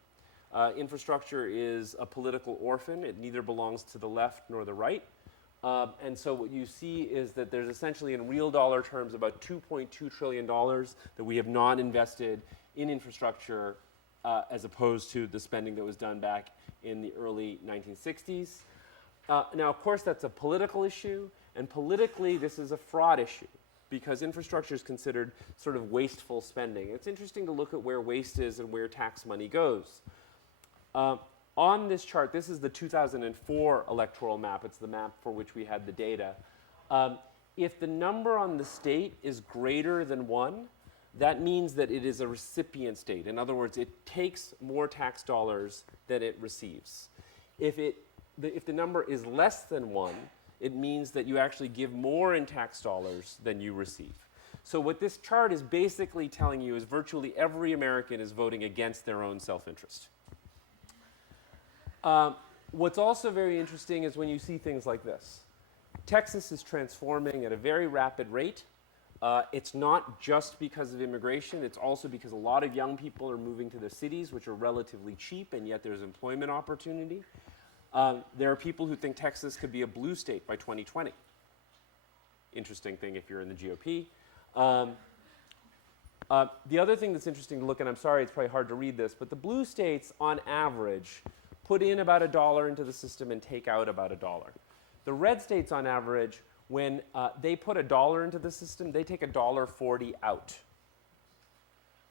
Infrastructure is a political orphan. It neither belongs to the left nor the right. And so what you see is that there's essentially, in real dollar terms, about $2.2 trillion that we have not invested in infrastructure as opposed to the spending that was done back in the early 1960s. Now, of course, that's a political issue, and politically, this is a fraud issue, because infrastructure is considered sort of wasteful spending. It's interesting to look at where waste is and where tax money goes. On this chart, this is the 2004 electoral map. It's the map for which we had the data. If the number on the state is greater than 1, that means that it is a recipient state. In other words, it takes more tax dollars than it receives. If the number is less than 1, it means that you actually give more in tax dollars than you receive. So what this chart is basically telling you is virtually every American is voting against their own self-interest. What's also very interesting is when you see things like this. Texas is transforming at a very rapid rate. It's not just because of immigration, it's also because a lot of young people are moving to the cities, which are relatively cheap, and yet there's employment opportunity. There are people who think Texas could be a blue state by 2020. Interesting thing if you're in the GOP. The other thing that's interesting to look at, I'm sorry, it's probably hard to read this, but the blue states, on average, put in about $1 into the system and take out about $1. The red states, on average, when they put $1 into the system, they take $1.40 out.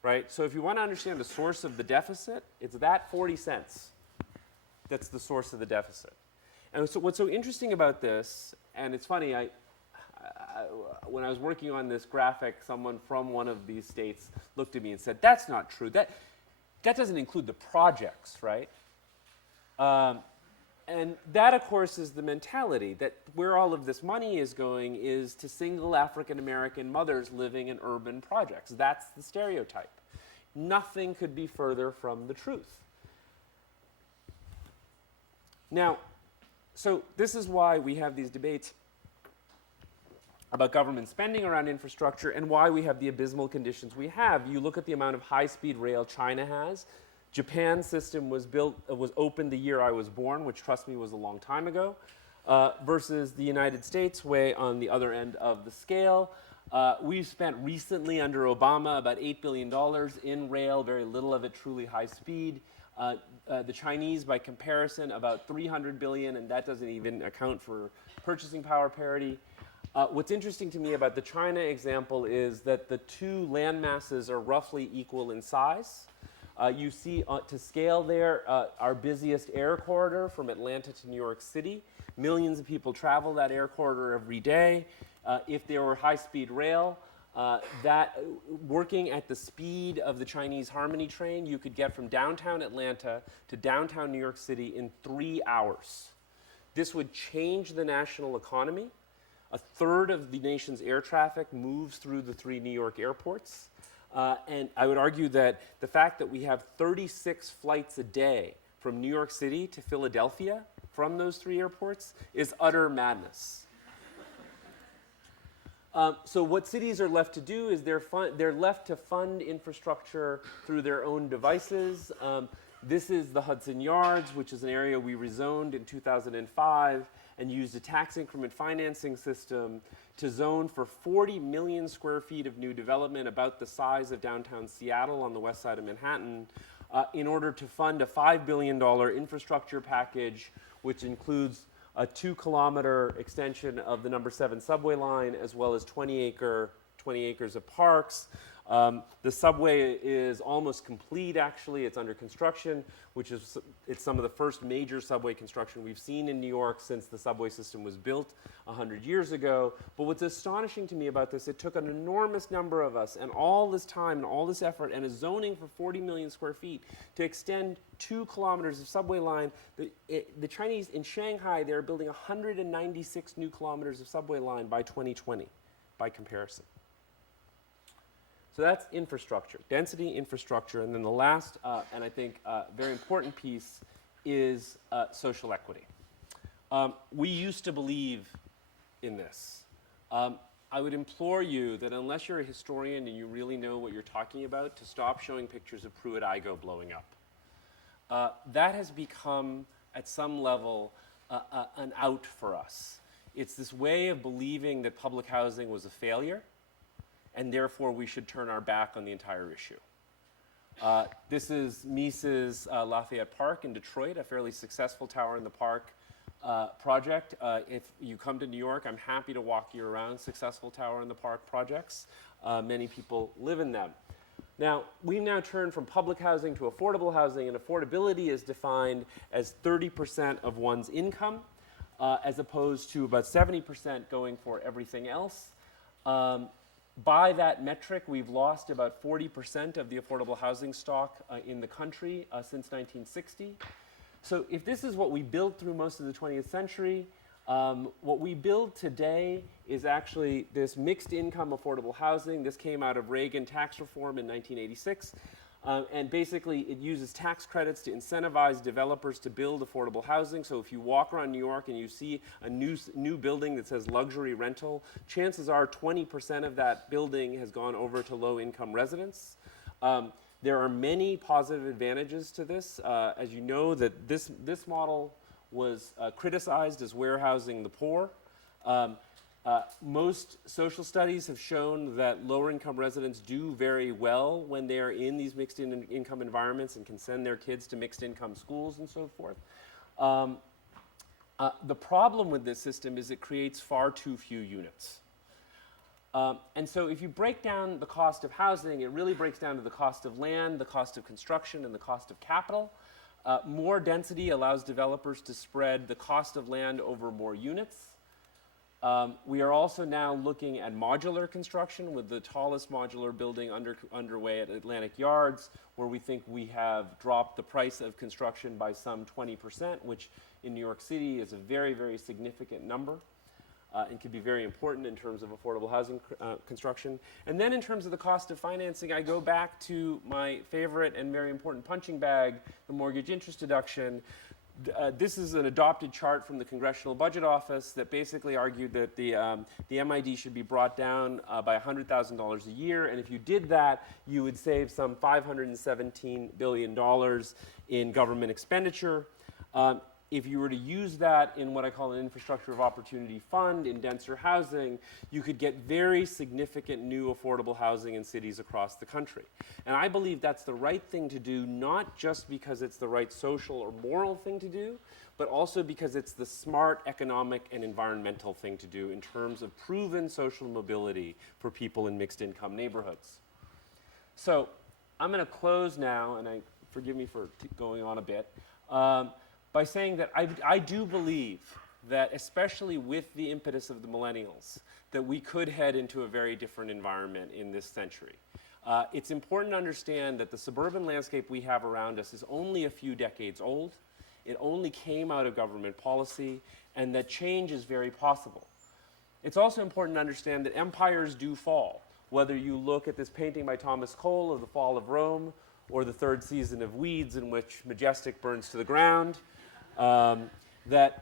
Right? So if you want to understand the source of the deficit, it's that 40 cents that's the source of the deficit. And so what's so interesting about this, and it's funny, when I was working on this graphic, someone from one of these states looked at me and said, that's not true. That doesn't include the projects, right? And that, of course, is the mentality that where all of this money is going is to single African-American mothers living in urban projects. That's the stereotype. Nothing could be further from the truth. Now, so this is why we have these debates about government spending around infrastructure and why we have the abysmal conditions we have. You look at the amount of high-speed rail China has. Japan's system was opened the year I was born, which, trust me, was a long time ago, versus the United States, way on the other end of the scale. We've spent recently, under Obama, about $8 billion in rail, very little of it truly high speed. The Chinese, by comparison, about $300 billion, and that doesn't even account for purchasing power parity. What's interesting to me about the China example is that the two land masses are roughly equal in size. You see, to scale there, our busiest air corridor from Atlanta to New York City. Millions of people travel that air corridor every day. If there were high-speed rail, that working at the speed of the Chinese Harmony train, you could get from downtown Atlanta to downtown New York City in 3 hours. This would change the national economy. A third of the nation's air traffic moves through the 3 New York airports. And I would argue that the fact that we have 36 flights a day from New York City to Philadelphia from those 3 airports is utter madness. So what cities are left to do is they're left to fund infrastructure through their own devices. This is the Hudson Yards, which is an area we rezoned in 2005 and used a tax increment financing system to zone for 40 million square feet of new development, about the size of downtown Seattle on the west side of Manhattan, in order to fund a $5 billion infrastructure package, which includes a 2-kilometer extension of the number 7 subway line, as well as 20 acres of parks. The subway is almost complete, actually. It's under construction, it's some of the first major subway construction we've seen in New York since the subway system was built 100 years ago. But what's astonishing to me about this, it took an enormous number of us and all this time and all this effort and a zoning for 40 million square feet to extend 2 kilometers of subway line. The Chinese in Shanghai, they're building 196 new kilometers of subway line by 2020, by comparison. So that's infrastructure, density, infrastructure, and then the last, and I think very important piece is social equity. We used to believe in this. I would implore you that unless you're a historian and you really know what you're talking about, to stop showing pictures of Pruitt-Igoe blowing up. That has become, at some level, an out for us. It's this way of believing that public housing was a failure, and therefore we should turn our back on the entire issue. This is Mises Lafayette Park in Detroit, a fairly successful tower in the park project. If you come to New York, I'm happy to walk you around successful tower in the park projects. Many people live in them. Now, we've now turned from public housing to affordable housing, and affordability is defined as 30% of one's income, as opposed to about 70% going for everything else. By that metric, we've lost about 40% of the affordable housing stock in the country since 1960. So if this is what we built through most of the 20th century, what we build today is actually this mixed income affordable housing. This came out of Reagan tax reform in 1986. And basically, it uses tax credits to incentivize developers to build affordable housing. So if you walk around New York and you see a new building that says luxury rental, chances are 20% of that building has gone over to low-income residents. There are many positive advantages to this. As you know, that this model was criticized as warehousing the poor. Most social studies have shown that lower income residents do very well when they are in these mixed income environments and can send their kids to mixed income schools and so forth. The problem with this system is it creates far too few units. And so if you break down the cost of housing, it really breaks down to the cost of land, the cost of construction, and the cost of capital. More density allows developers to spread the cost of land over more units. We are also now looking at modular construction, with the tallest modular building underway at Atlantic Yards, where we think we have dropped the price of construction by some 20%, which in New York City is a very, very significant number. And can be very important in terms of affordable housing construction. And then in terms of the cost of financing, I go back to my favorite and very important punching bag, the mortgage interest deduction. This is an adopted chart from the Congressional Budget Office that basically argued that the MID should be brought down by $100,000 a year. And if you did that, you would save some $517 billion in government expenditure. If you were to use that in what I call an infrastructure of opportunity fund in denser housing, you could get very significant new affordable housing in cities across the country. And I believe that's the right thing to do, not just because it's the right social or moral thing to do, but also because it's the smart economic and environmental thing to do in terms of proven social mobility for people in mixed income neighborhoods. So I'm going to close now, and forgive me for going on a bit, by saying that I do believe that, especially with the impetus of the millennials, that we could head into a very different environment in this century. It's important to understand that the suburban landscape we have around us is only a few decades old. It only came out of government policy, and that change is very possible. It's also important to understand that empires do fall. Whether you look at this painting by Thomas Cole of the Fall of Rome, or the third season of Weeds, in which Majestic burns to the ground, that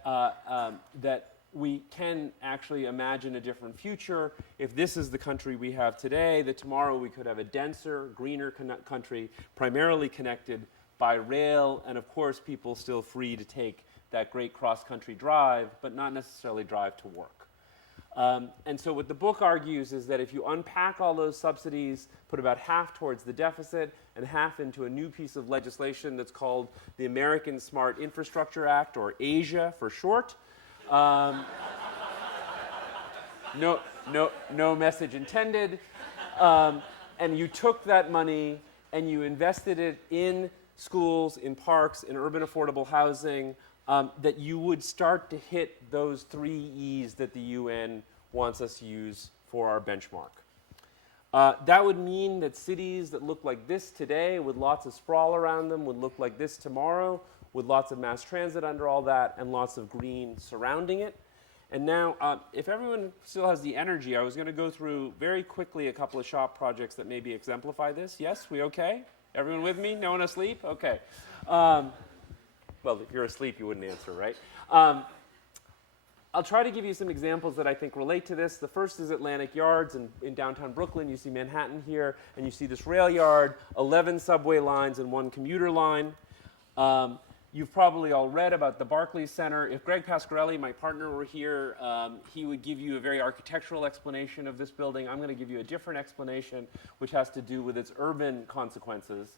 we can actually imagine a different future. If this is the country we have today, that tomorrow we could have a denser, greener country, primarily connected by rail, and of course people still free to take that great cross-country drive, but not necessarily drive to work. And so what the book argues is that if you unpack all those subsidies, put about half towards the deficit and half into a new piece of legislation that's called the American Smart Infrastructure Act, or ASIA for short. No message intended. And you took that money and you invested it in schools, in parks, in urban affordable housing, that you would start to hit those 3 E's that the UN wants us to use for our benchmark. That would mean that cities that look like this today, with lots of sprawl around them, would look like this tomorrow, with lots of mass transit under all that, and lots of green surrounding it. And now, if everyone still has the energy, I was going to go through very quickly a couple of shop projects that maybe exemplify this. Yes, we okay? Everyone with me? No one asleep? Okay. Well, if you're asleep, you wouldn't answer, right? I'll try to give you some examples that I think relate to this. The first is Atlantic Yards in downtown Brooklyn. You see Manhattan here, and you see this rail yard, 11 subway lines and 1 commuter line. You've probably all read about the Barclays Center. If Greg Pasquarelli, my partner, were here, he would give you a very architectural explanation of this building. I'm going to give you a different explanation, which has to do with its urban consequences.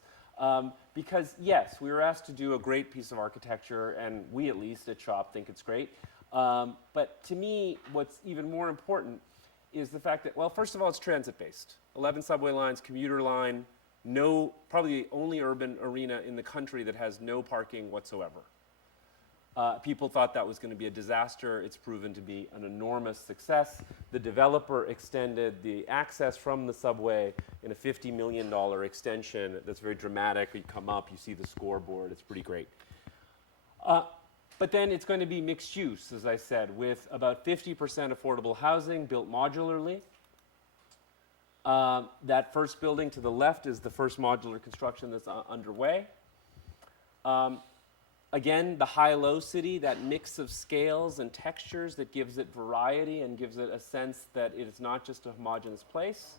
Because yes, we were asked to do a great piece of architecture, and we at least at SHOP think it's great. But to me, what's even more important is the fact that, well, first of all, it's transit-based. 11 subway lines, commuter line, probably the only urban arena in the country that has no parking whatsoever. People thought that was going to be a disaster. It's proven to be an enormous success. The developer extended the access from the subway in a $50 million extension that's very dramatic. You come up, you see the scoreboard. It's pretty great. But then it's going to be mixed use, as I said, with about 50% affordable housing built modularly. That first building to the left is the first modular construction that's underway. Again, the high-low city, that mix of scales and textures that gives it variety and gives it a sense that it is not just a homogeneous place.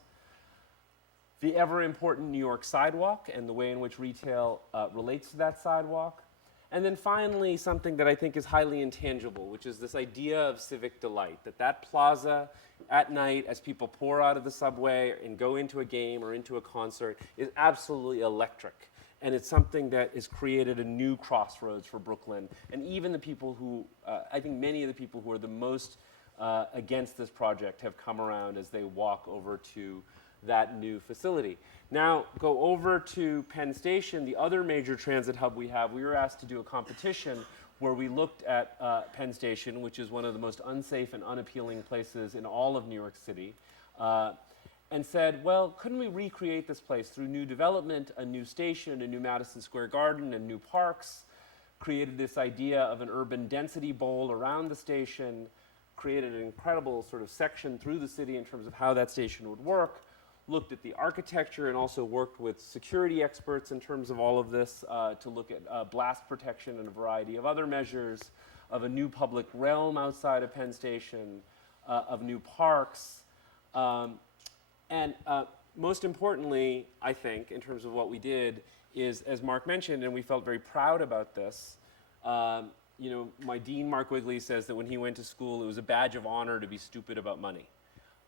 The ever-important New York sidewalk and the way in which retail relates to that sidewalk. And then finally, something that I think is highly intangible, which is this idea of civic delight, that plaza at night as people pour out of the subway and go into a game or into a concert is absolutely electric. And it's something that has created a new crossroads for Brooklyn. And even the people who, I think many of the people who are the most against this project have come around as they walk over to that new facility. Now, go over to Penn Station, the other major transit hub we have. We were asked to do a competition where we looked at Penn Station, which is one of the most unsafe and unappealing places in all of New York City. And said, well, couldn't we recreate this place through new development, a new station, a new Madison Square Garden, and new parks, created this idea of an urban density bowl around the station, created an incredible sort of section through the city in terms of how that station would work, looked at the architecture and also worked with security experts in terms of all of this to look at blast protection and a variety of other measures, of a new public realm outside of Penn Station, of new parks. And most importantly, I think, in terms of what we did, is, as Mark mentioned, and we felt very proud about this, my dean, Mark Wigley, says that when he went to school, it was a badge of honor to be stupid about money.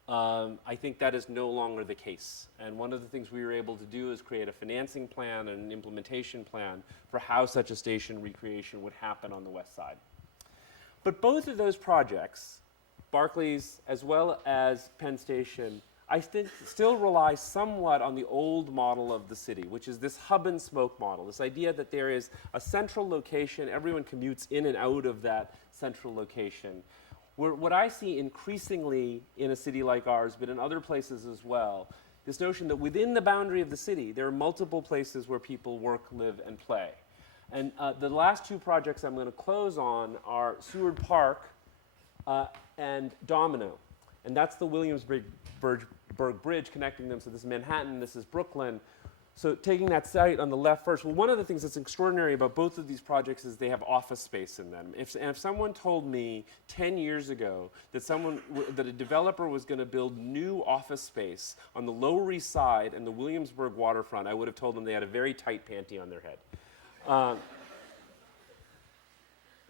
I think that is no longer the case. And one of the things we were able to do is create a financing plan and an implementation plan for how such a station recreation would happen on the west side. But both of those projects, Barclays as well as Penn Station, I think still rely somewhat on the old model of the city, which is this hub and spoke model, this idea that there is a central location, everyone commutes in and out of that central location. What I see increasingly in a city like ours, but in other places as well, this notion that within the boundary of the city, there are multiple places where people work, live, and play. And the last two projects I'm going to close on are Seward Park and Domino. And that's the Williamsburg Bridge connecting them. So this is Manhattan, this is Brooklyn. So taking that site on the left first, well, one of the things that's extraordinary about both of these projects is they have office space in them. If someone told me 10 years ago that a developer was going to build new office space on the Lower East Side and the Williamsburg waterfront, I would have told them they had a very tight panty on their head.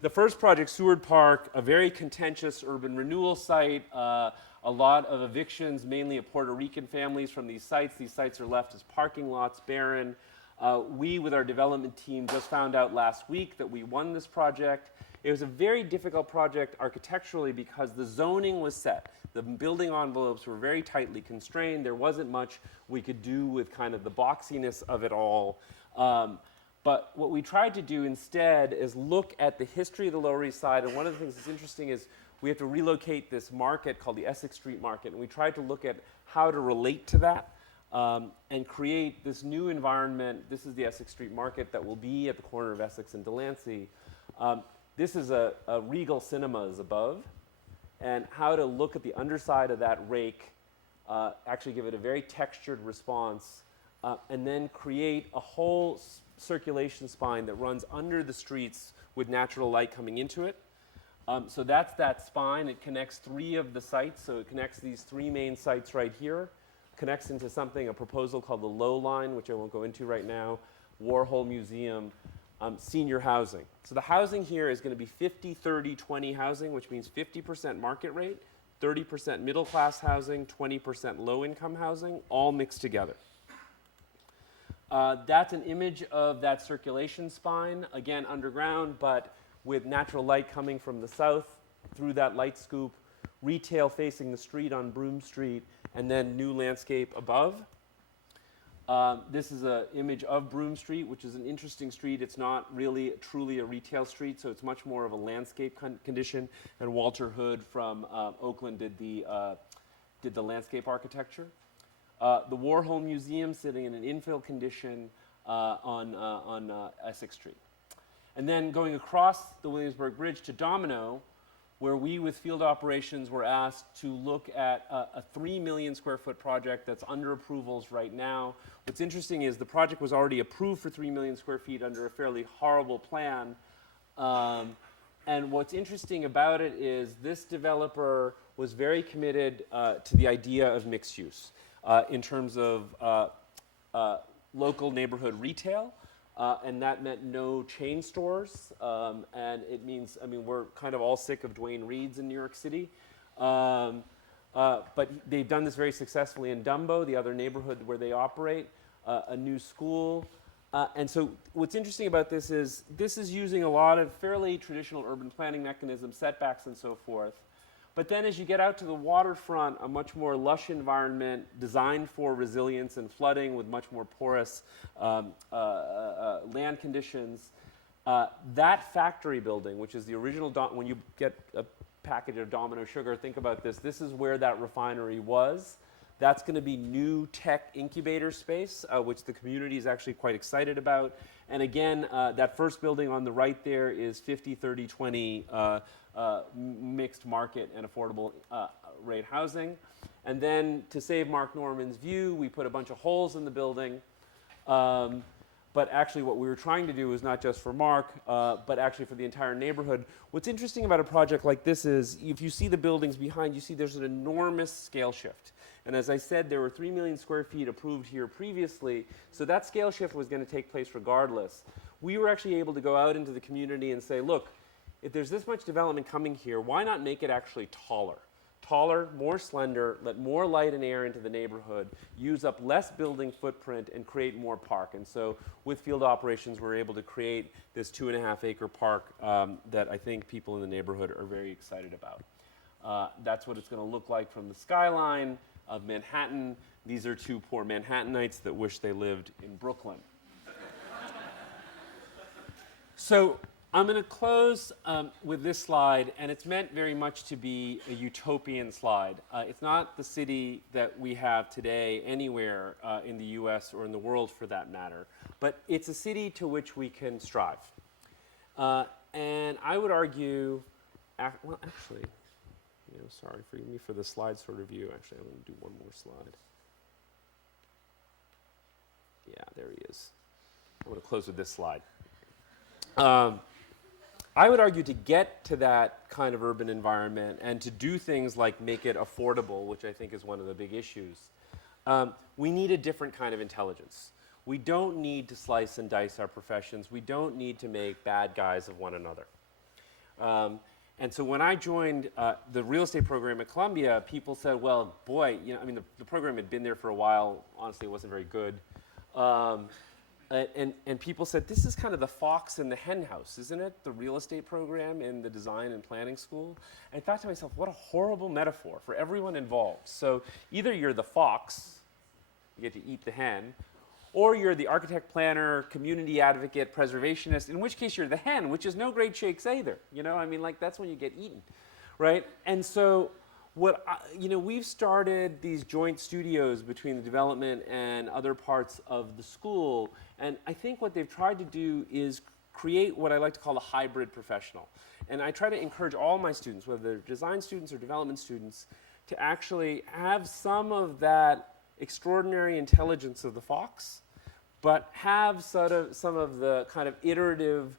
The first project, Seward Park, a very contentious urban renewal site, a lot of evictions, mainly of Puerto Rican families from these sites. These sites are left as parking lots, barren. We, with our development team, just found out last week that we won this project. It was a very difficult project architecturally because the zoning was set. The building envelopes were very tightly constrained. There wasn't much we could do with kind of the boxiness of it all. But what we tried to do instead is look at the history of the Lower East Side. And one of the things that's interesting is we have to relocate this market called the Essex Street Market. And we tried to look at how to relate to that and create this new environment. This is the Essex Street Market that will be at the corner of Essex and Delancey. This is a Regal Cinemas above. And how to look at the underside of that rake, actually give it a very textured response, and then create a whole circulation spine that runs under the streets with natural light coming into it. So that's that spine. It connects three of the sites. So it connects these three main sites right here, connects into something, a proposal called the Low Line, which I won't go into right now, Warhol Museum, senior housing. So the housing here is going to be 50, 30, 20 housing, which means 50% market rate, 30% middle class housing, 20% low income housing, all mixed together. That's an image of that circulation spine, again underground, but with natural light coming from the south through that light scoop, retail facing the street on Broome Street, and then new landscape above. This is an image of Broome Street, which is an interesting street. It's not really truly a retail street, so it's much more of a landscape condition. And Walter Hood from Oakland did the landscape architecture. The Warhol Museum sitting in an infill condition on Essex Street. And then going across the Williamsburg Bridge to Domino, where we with field operations were asked to look at a 3 million square foot project that's under approvals right now. What's interesting is the project was already approved for 3 million square feet under a fairly horrible plan. And what's interesting about it is this developer was very committed to the idea of mixed use in terms of local neighborhood retail. And that meant no chain stores, and it means, I mean, we're kind of all sick of Dwayne Reed's in New York City, but they've done this very successfully in Dumbo, the other neighborhood where they operate, a new school. And so what's interesting about this is using a lot of fairly traditional urban planning mechanisms, setbacks and so forth. But then as you get out to the waterfront, a much more lush environment designed for resilience and flooding with much more porous land conditions. That factory building, which is the original, when you get a package of Domino sugar, think about this. This is where that refinery was. That's going to be new tech incubator space, which the community is actually quite excited about. And again, that first building on the right there is 50, 30, 20 mixed market and affordable rate housing. And then to save Mark Norman's view, we put a bunch of holes in the building. But actually what we were trying to do was not just for Mark, but actually for the entire neighborhood. What's interesting about a project like this is if you see the buildings behind, you see there's an enormous scale shift. And as I said, there were 3 million square feet approved here previously, so that scale shift was going to take place regardless. We were actually able to go out into the community and say, look, if there's this much development coming here, why not make it actually taller? Taller, more slender, let more light and air into the neighborhood, use up less building footprint, and create more park. And so with field operations, we're able to create this 2.5 acre park that I think people in the neighborhood are very excited about. That's what it's going to look like from the skyline of Manhattan. These are two poor Manhattanites that wish they lived in Brooklyn. So I'm going to close with this slide, and it's meant very much to be a utopian slide. It's not the city that we have today anywhere in the US or in the world for that matter, but it's a city to which we can strive. And I would argue, well, actually, sorry, forgive me for the slide sort of view. Actually, I'm going to do one more slide. Yeah, there he is. I'm going to close with this slide. I would argue to get to that kind of urban environment and to do things like make it affordable, which I think is one of the big issues, we need a different kind of intelligence. We don't need to slice and dice our professions. We don't need to make bad guys of one another. And so when I joined the real estate program at Columbia, people said, well, boy, the program had been there for a while. Honestly, it wasn't very good. And people said, this is kind of the fox in the hen house, isn't it? The real estate program in the design and planning school. And I thought to myself, what a horrible metaphor for everyone involved. So either you're the fox, you get to eat the hen, or you're the architect, planner, community advocate, preservationist, in which case you're the hen, which is no great shakes either. That's when you get eaten, right? And so we've started these joint studios between the development and other parts of the school, and I think what they've tried to do is create what I like to call a hybrid professional. And I try to encourage all my students, whether they're design students or development students, to actually have some of that extraordinary intelligence of the fox, but have some of the kind of iterative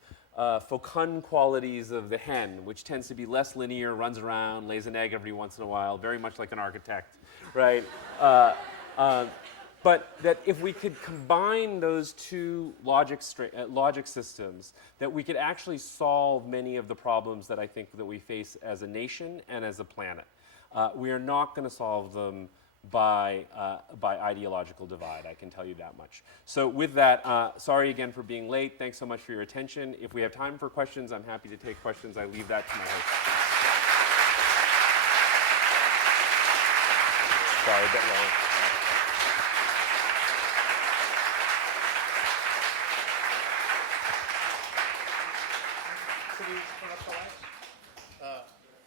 fecund qualities of the hen, which tends to be less linear, runs around, lays an egg every once in a while, very much like an architect, right? But that if we could combine those two logic systems, that we could actually solve many of the problems that I think that we face as a nation and as a planet. We are not going to solve them by ideological divide. I can tell you that much. So with that, sorry again for being late. Thanks so much for your attention. If we have time for questions, I'm happy to take questions. I leave that to my host. Sorry, a bit long.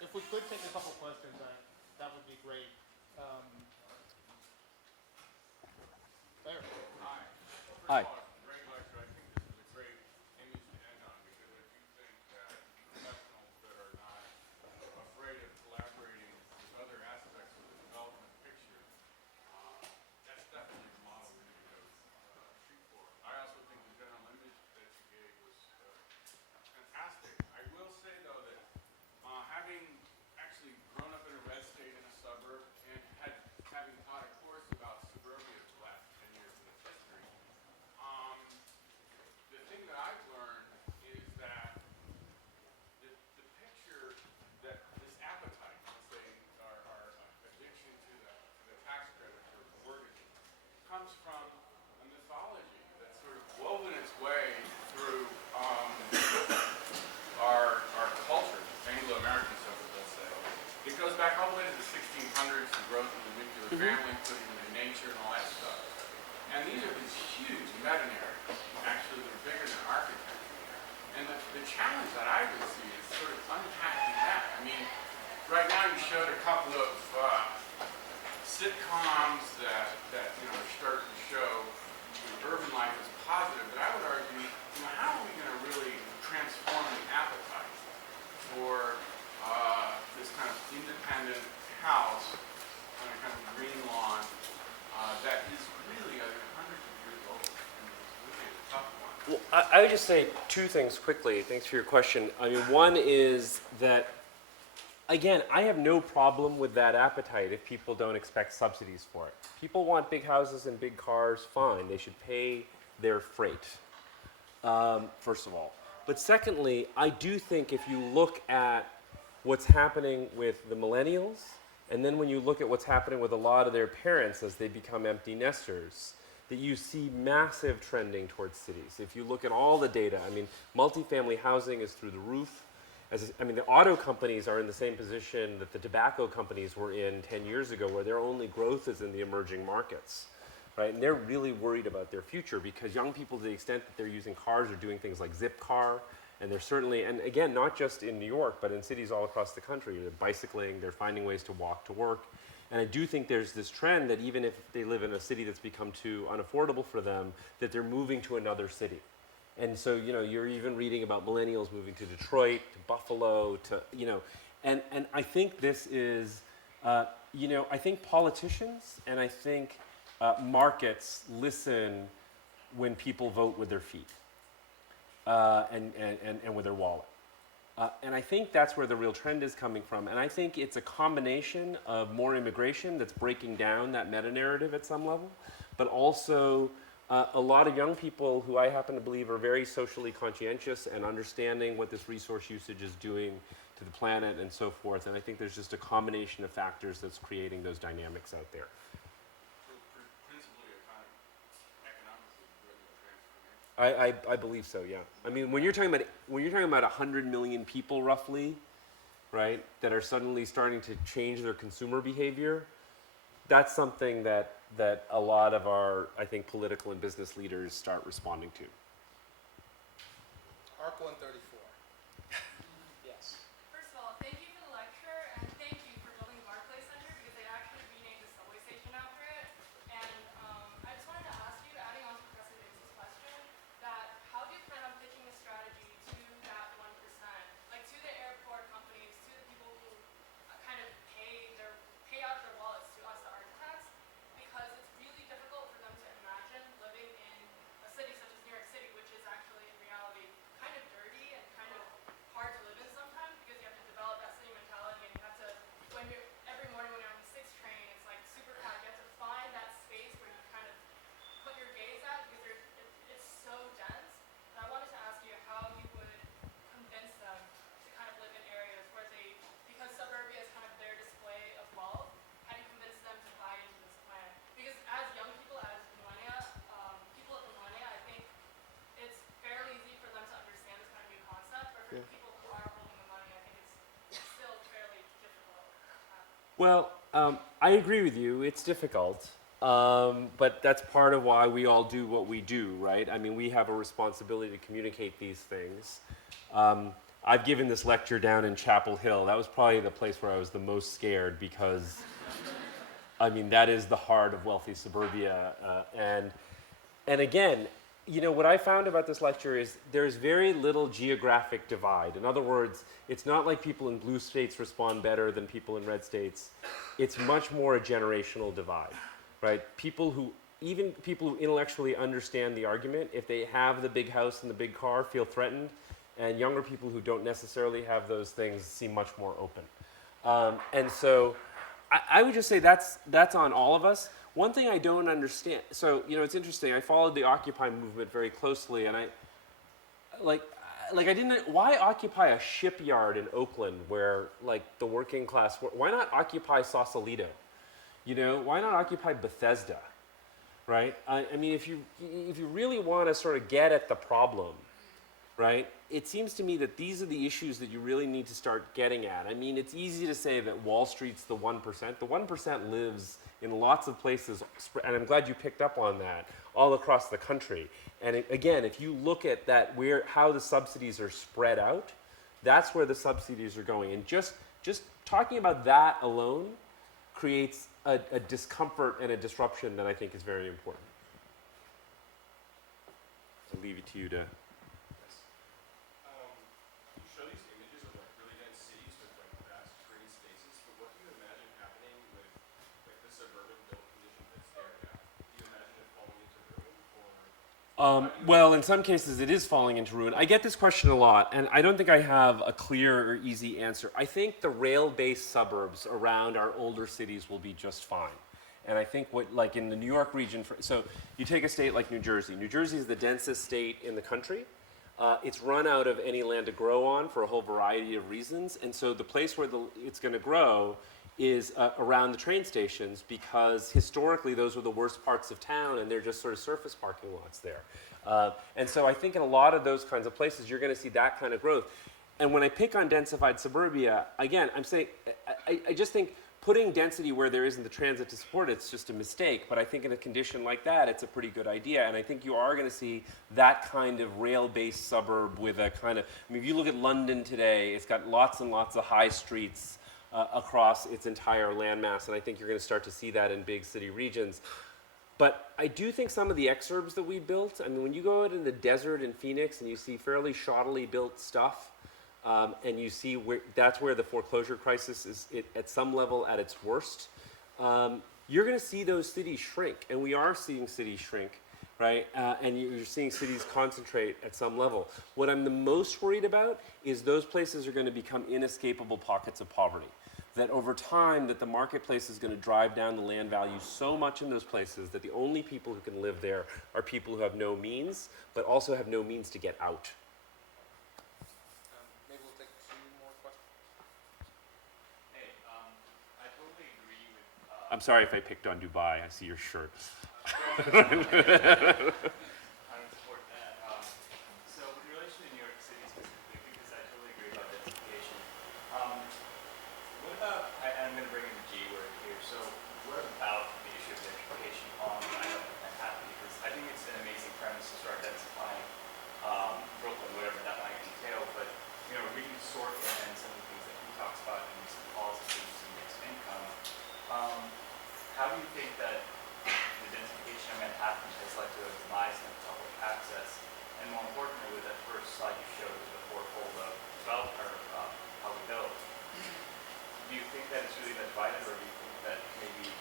If we could take a couple questions, that would be great. There. Hi. Great lecture. I think this is a great image to end on because I do think that professionals that are not afraid of collaborating with other aspects of the development picture, that's definitely the model we need to shoot for. I also think the general image that you gave was fantastic. I will say though that having actually grown up in a red state in a suburb and having taught a course about suburbia for the last 10 years in its history, the thing that I've learned is that the picture that this appetite, let's say our addiction to the tax credit for mortgages, comes from a mythology that's sort of woven its way through our culture, Anglo-American suburb, let's say. It goes back all the way to the 1600s, the growth of the nuclear family, putting in nature and all that stuff. And these are these huge meta-narratives, actually, that are bigger than architecture. And the challenge that I would see is sort of unpacking that. I mean, right now you showed a couple of sitcoms that are starting to show urban life as positive, but I would argue, how are we going to really transform the appetite for this kind of independent house on a kind of green lawn that is really hundreds of years old and it's really a tough one. Well, I would just say two things quickly. Thanks for your question. I mean, one is that, again, I have no problem with that appetite if people don't expect subsidies for it. People want big houses and big cars, fine. They should pay their freight, first of all. But secondly, I do think if you look at what's happening with the millennials, and then when you look at what's happening with a lot of their parents as they become empty nesters, that you see massive trending towards cities. If you look at all the data, I mean, multifamily housing is through the roof. The auto companies are in the same position that the tobacco companies were in 10 years ago, where their only growth is in the emerging markets, right? And they're really worried about their future because young people, to the extent that they're using cars, are doing things like Zipcar, and they're certainly, and again, not just in New York, but in cities all across the country. They're bicycling, they're finding ways to walk to work. And I do think there's this trend that even if they live in a city that's become too unaffordable for them, that they're moving to another city. And so, you're even reading about millennials moving to Detroit, to Buffalo, and I think this is, I think politicians and I think markets listen when people vote with their feet and with their wallet. And I think that's where the real trend is coming from. And I think it's a combination of more immigration that's breaking down that meta-narrative at some level, but also a lot of young people who I happen to believe are very socially conscientious and understanding what this resource usage is doing to the planet and so forth. And I think there's just a combination of factors that's creating those dynamics out there. So principally a kind of economically driven transformation. I believe so, yeah. I mean, when you're talking about 100 million people roughly, right, that are suddenly starting to change their consumer behavior, that's something that a lot of our, I think, political and business leaders start responding to. ARC 134. Yes. First of all, thank you for the lecture, and thank you for building the Barclay Center because they actually renamed the subway station after it. And I just wanted to ask you, adding on to Professor Dix's question, that how do you plan on pitching a strategy to that 1%, like to the airport companies, to the people who kind of pay out their wallets to us, the architects, because it's really difficult for them to imagine living in a city such as New York City, which is actually in reality kind of dirty and Well, I agree with you. It's difficult, but that's part of why we all do what we do, right? I mean, we have a responsibility to communicate these things. I've given this lecture down in Chapel Hill. That was probably the place where I was the most scared because, I mean, that is the heart of wealthy suburbia. And again, you know, what I found about this lecture is there's very little geographic divide. In other words, it's not like people in blue states respond better than people in red states. It's much more a generational divide, right? Even people who intellectually understand the argument, if they have the big house and the big car, feel threatened, and younger people who don't necessarily have those things seem much more open. And so I would just say that's on all of us. One thing I don't understand, so, you know, it's interesting, I followed the Occupy movement very closely, and why occupy a shipyard in Oakland where, like, the working class, why not occupy Sausalito? You know, why not occupy Bethesda, right? I mean, if you really want to sort of get at the problem, right, it seems to me that these are the issues that you really need to start getting at. I mean, it's easy to say that Wall Street's the 1%. The 1% lives in lots of places, and I'm glad you picked up on that, all across the country. And again, if you look at that, how the subsidies are spread out, that's where the subsidies are going. And just talking about that alone creates a discomfort and a disruption that I think is very important. I'll leave it to you to... You show these images of like really dense cities with like vast green spaces, but what do you imagine happening with like the suburban built condition that's there now? Do you imagine it falling into ruin, or? Well, in some cases, it is falling into ruin. I get this question a lot, and I don't think I have a clear or easy answer. I think the rail-based suburbs around our older cities will be just fine. And I think like in the New York region, so you take a state like New Jersey. New Jersey is the densest state in the country. It's run out of any land to grow on for a whole variety of reasons. And so the place where it's going to grow is around the train stations, because historically those were the worst parts of town and they're just sort of surface parking lots there. And so I think in a lot of those kinds of places you're going to see that kind of growth. And when I pick on densified suburbia, again, I'm saying, I just think putting density where there isn't the transit to support it's just a mistake. But I think in a condition like that, it's a pretty good idea. And I think you are going to see that kind of rail-based suburb with a kind of, I mean, if you look at London today, it's got lots and lots of high streets across its entire landmass. And I think you're going to start to see that in big city regions. But I do think some of the exurbs that we built, I mean, when you go out in the desert in Phoenix and you see fairly shoddily built stuff, and you see that's where the foreclosure crisis is at some level at its worst, you're going to see those cities shrink. And we are seeing cities shrink, right? And you're seeing cities concentrate at some level. What I'm the most worried about is those places are going to become inescapable pockets of poverty. That over time, that the marketplace is going to drive down the land value so much in those places that the only people who can live there are people who have no means, but also have no means to get out. Maybe we'll take 2 more questions. Hey, I totally agree with. I'm sorry if I picked on Dubai. I see your shirt. I don't support that. So, in relation to New York City specifically, because I totally agree about gentrification. What about? I'm going to bring in the G word here. So, what about the issue of gentrification on the island of Manhattan? Because I think it's an amazing premise to start densifying Brooklyn, whatever that might entail. But you know, reading Sorkin and some of the things that he talks about in his policies and mixed income. How do you think that the densification of Manhattan has led to a demise in public access? And more importantly, with that first slide you showed with the fourfold of how we build, do you think that it's really that divided, or do you think that maybe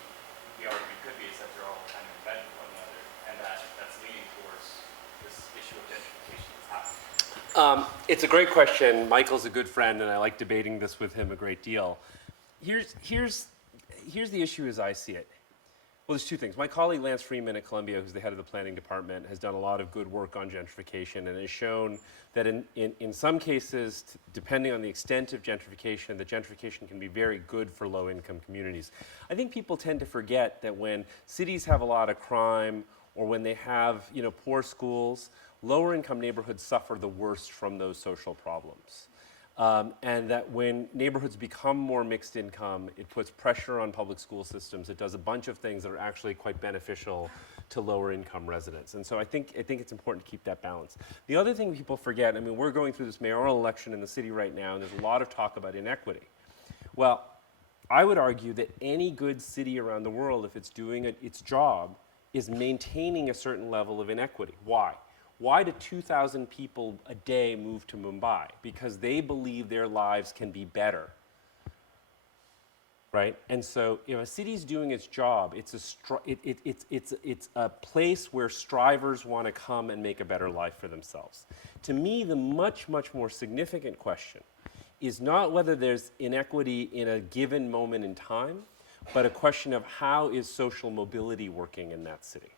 the argument could be is that they're all kind of embedded with one another, and that's leading towards this issue of gentrification that's happening? It's a great question. Michael's a good friend, and I like debating this with him a great deal. Here's the issue as I see it. Well, there's 2 things. My colleague Lance Freeman at Columbia, who's the head of the planning department, has done a lot of good work on gentrification and has shown that in some cases, depending on the extent of gentrification, the gentrification can be very good for low-income communities. I think people tend to forget that when cities have a lot of crime or when they have, you know, poor schools, lower-income neighborhoods suffer the worst from those social problems. And that when neighborhoods become more mixed income, it puts pressure on public school systems. It does a bunch of things that are actually quite beneficial to lower income residents. And so I think it's important to keep that balance. The other thing people forget, I mean, we're going through this mayoral election in the city right now, and there's a lot of talk about inequity. Well, I would argue that any good city around the world, if it's doing its job, is maintaining a certain level of inequity. Why? Why do 2,000 people a day move to Mumbai? Because they believe their lives can be better, right? And so if a city's doing its job, it's a place where strivers want to come and make a better life for themselves. To me, the much, much more significant question is not whether there's inequity in a given moment in time, but a question of how is social mobility working in that city,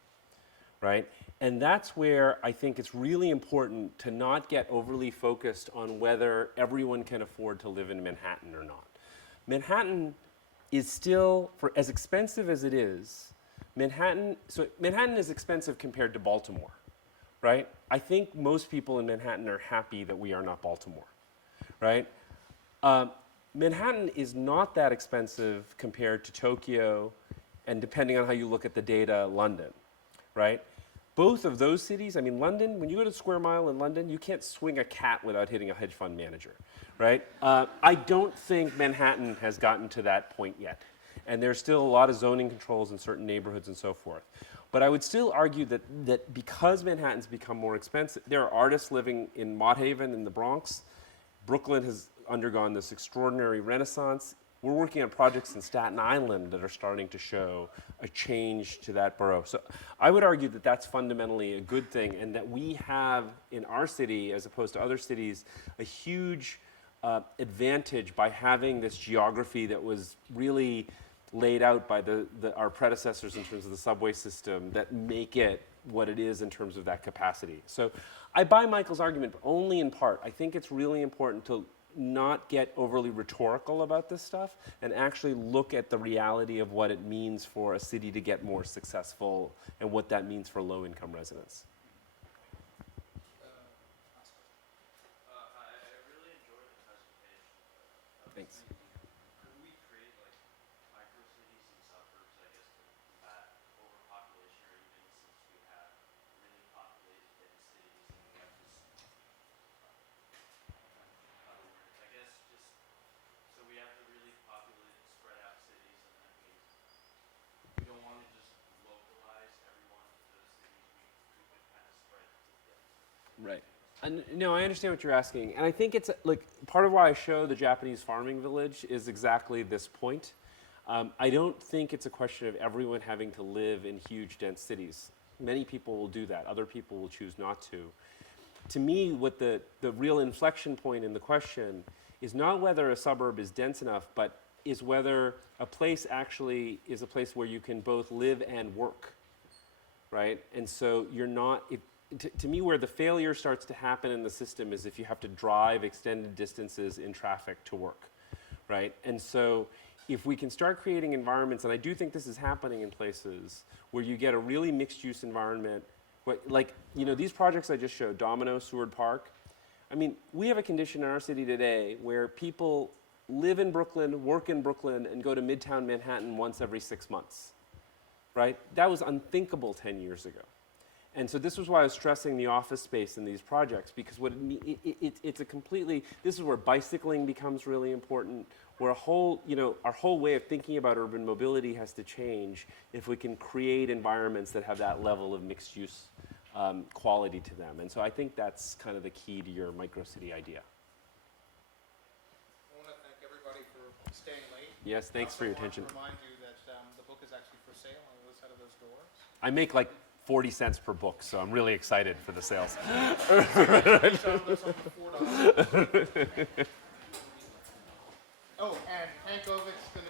right? And that's where I think it's really important to not get overly focused on whether everyone can afford to live in Manhattan or not. Manhattan is still, for as expensive as it is, Manhattan is expensive compared to Baltimore, right? I think most people in Manhattan are happy that we are not Baltimore, right? Manhattan is not that expensive compared to Tokyo, and depending on how you look at the data, London, right? Both of those cities, I mean, London, when you go to Square Mile in London, you can't swing a cat without hitting a hedge fund manager, right? I don't think Manhattan has gotten to that point yet. And there's still a lot of zoning controls in certain neighborhoods and so forth. But I would still argue that because Manhattan's become more expensive, there are artists living in Mott Haven in the Bronx. Brooklyn has undergone this extraordinary renaissance. We're working on projects in Staten Island that are starting to show a change to that borough. So I would argue that that's fundamentally a good thing, and that we have in our city, as opposed to other cities, a huge advantage by having this geography that was really laid out by our predecessors in terms of the subway system that make it what it is in terms of that capacity. So I buy Michael's argument, but only in part. I think it's really important to not get overly rhetorical about this stuff and actually look at the reality of what it means for a city to get more successful and what that means for low-income residents. I really enjoyed the presentation. Thanks. Could we create like micro cities and suburbs, I guess, to combat overpopulation, or even since we have really populated dense cities and we have this, how to word it, I guess just, so we have the really populated, spread out cities, and then we don't want to just localize everyone to those cities, we could kind of spread it. Right. And, no, I understand what you're asking. And I think it's like part of why I show the Japanese farming village is exactly this point. I don't think it's a question of everyone having to live in huge, dense cities. Many people will do that. Other people will choose not to. To me, what the real inflection point in the question is not whether a suburb is dense enough, but is whether a place actually is a place where you can both live and work, right? And so you're not, to me, where the failure starts to happen in the system is if you have to drive extended distances in traffic to work, right? And so if we can start creating environments, and I do think this is happening in places where you get a really mixed use environment, like, you know, these projects I just showed, Domino, Seward Park, I mean, we have a condition in our city today where people live in Brooklyn, work in Brooklyn, and go to Midtown Manhattan once every 6 months, right? That was unthinkable 10 years ago. And so this was why I was stressing the office space in these projects, because what it's a completely, this is where bicycling becomes really important, where our whole way of thinking about urban mobility has to change if we can create environments that have that level of mixed use quality to them. And so I think that's kind of the key to your microcity idea. I want to thank everybody for staying late. Yes, thanks for your attention. I also want to remind you that the book is actually for sale on the other side of those doors. I make like 40 cents per book, so I'm really excited for the sales. Oh, and Hank Ovick's going to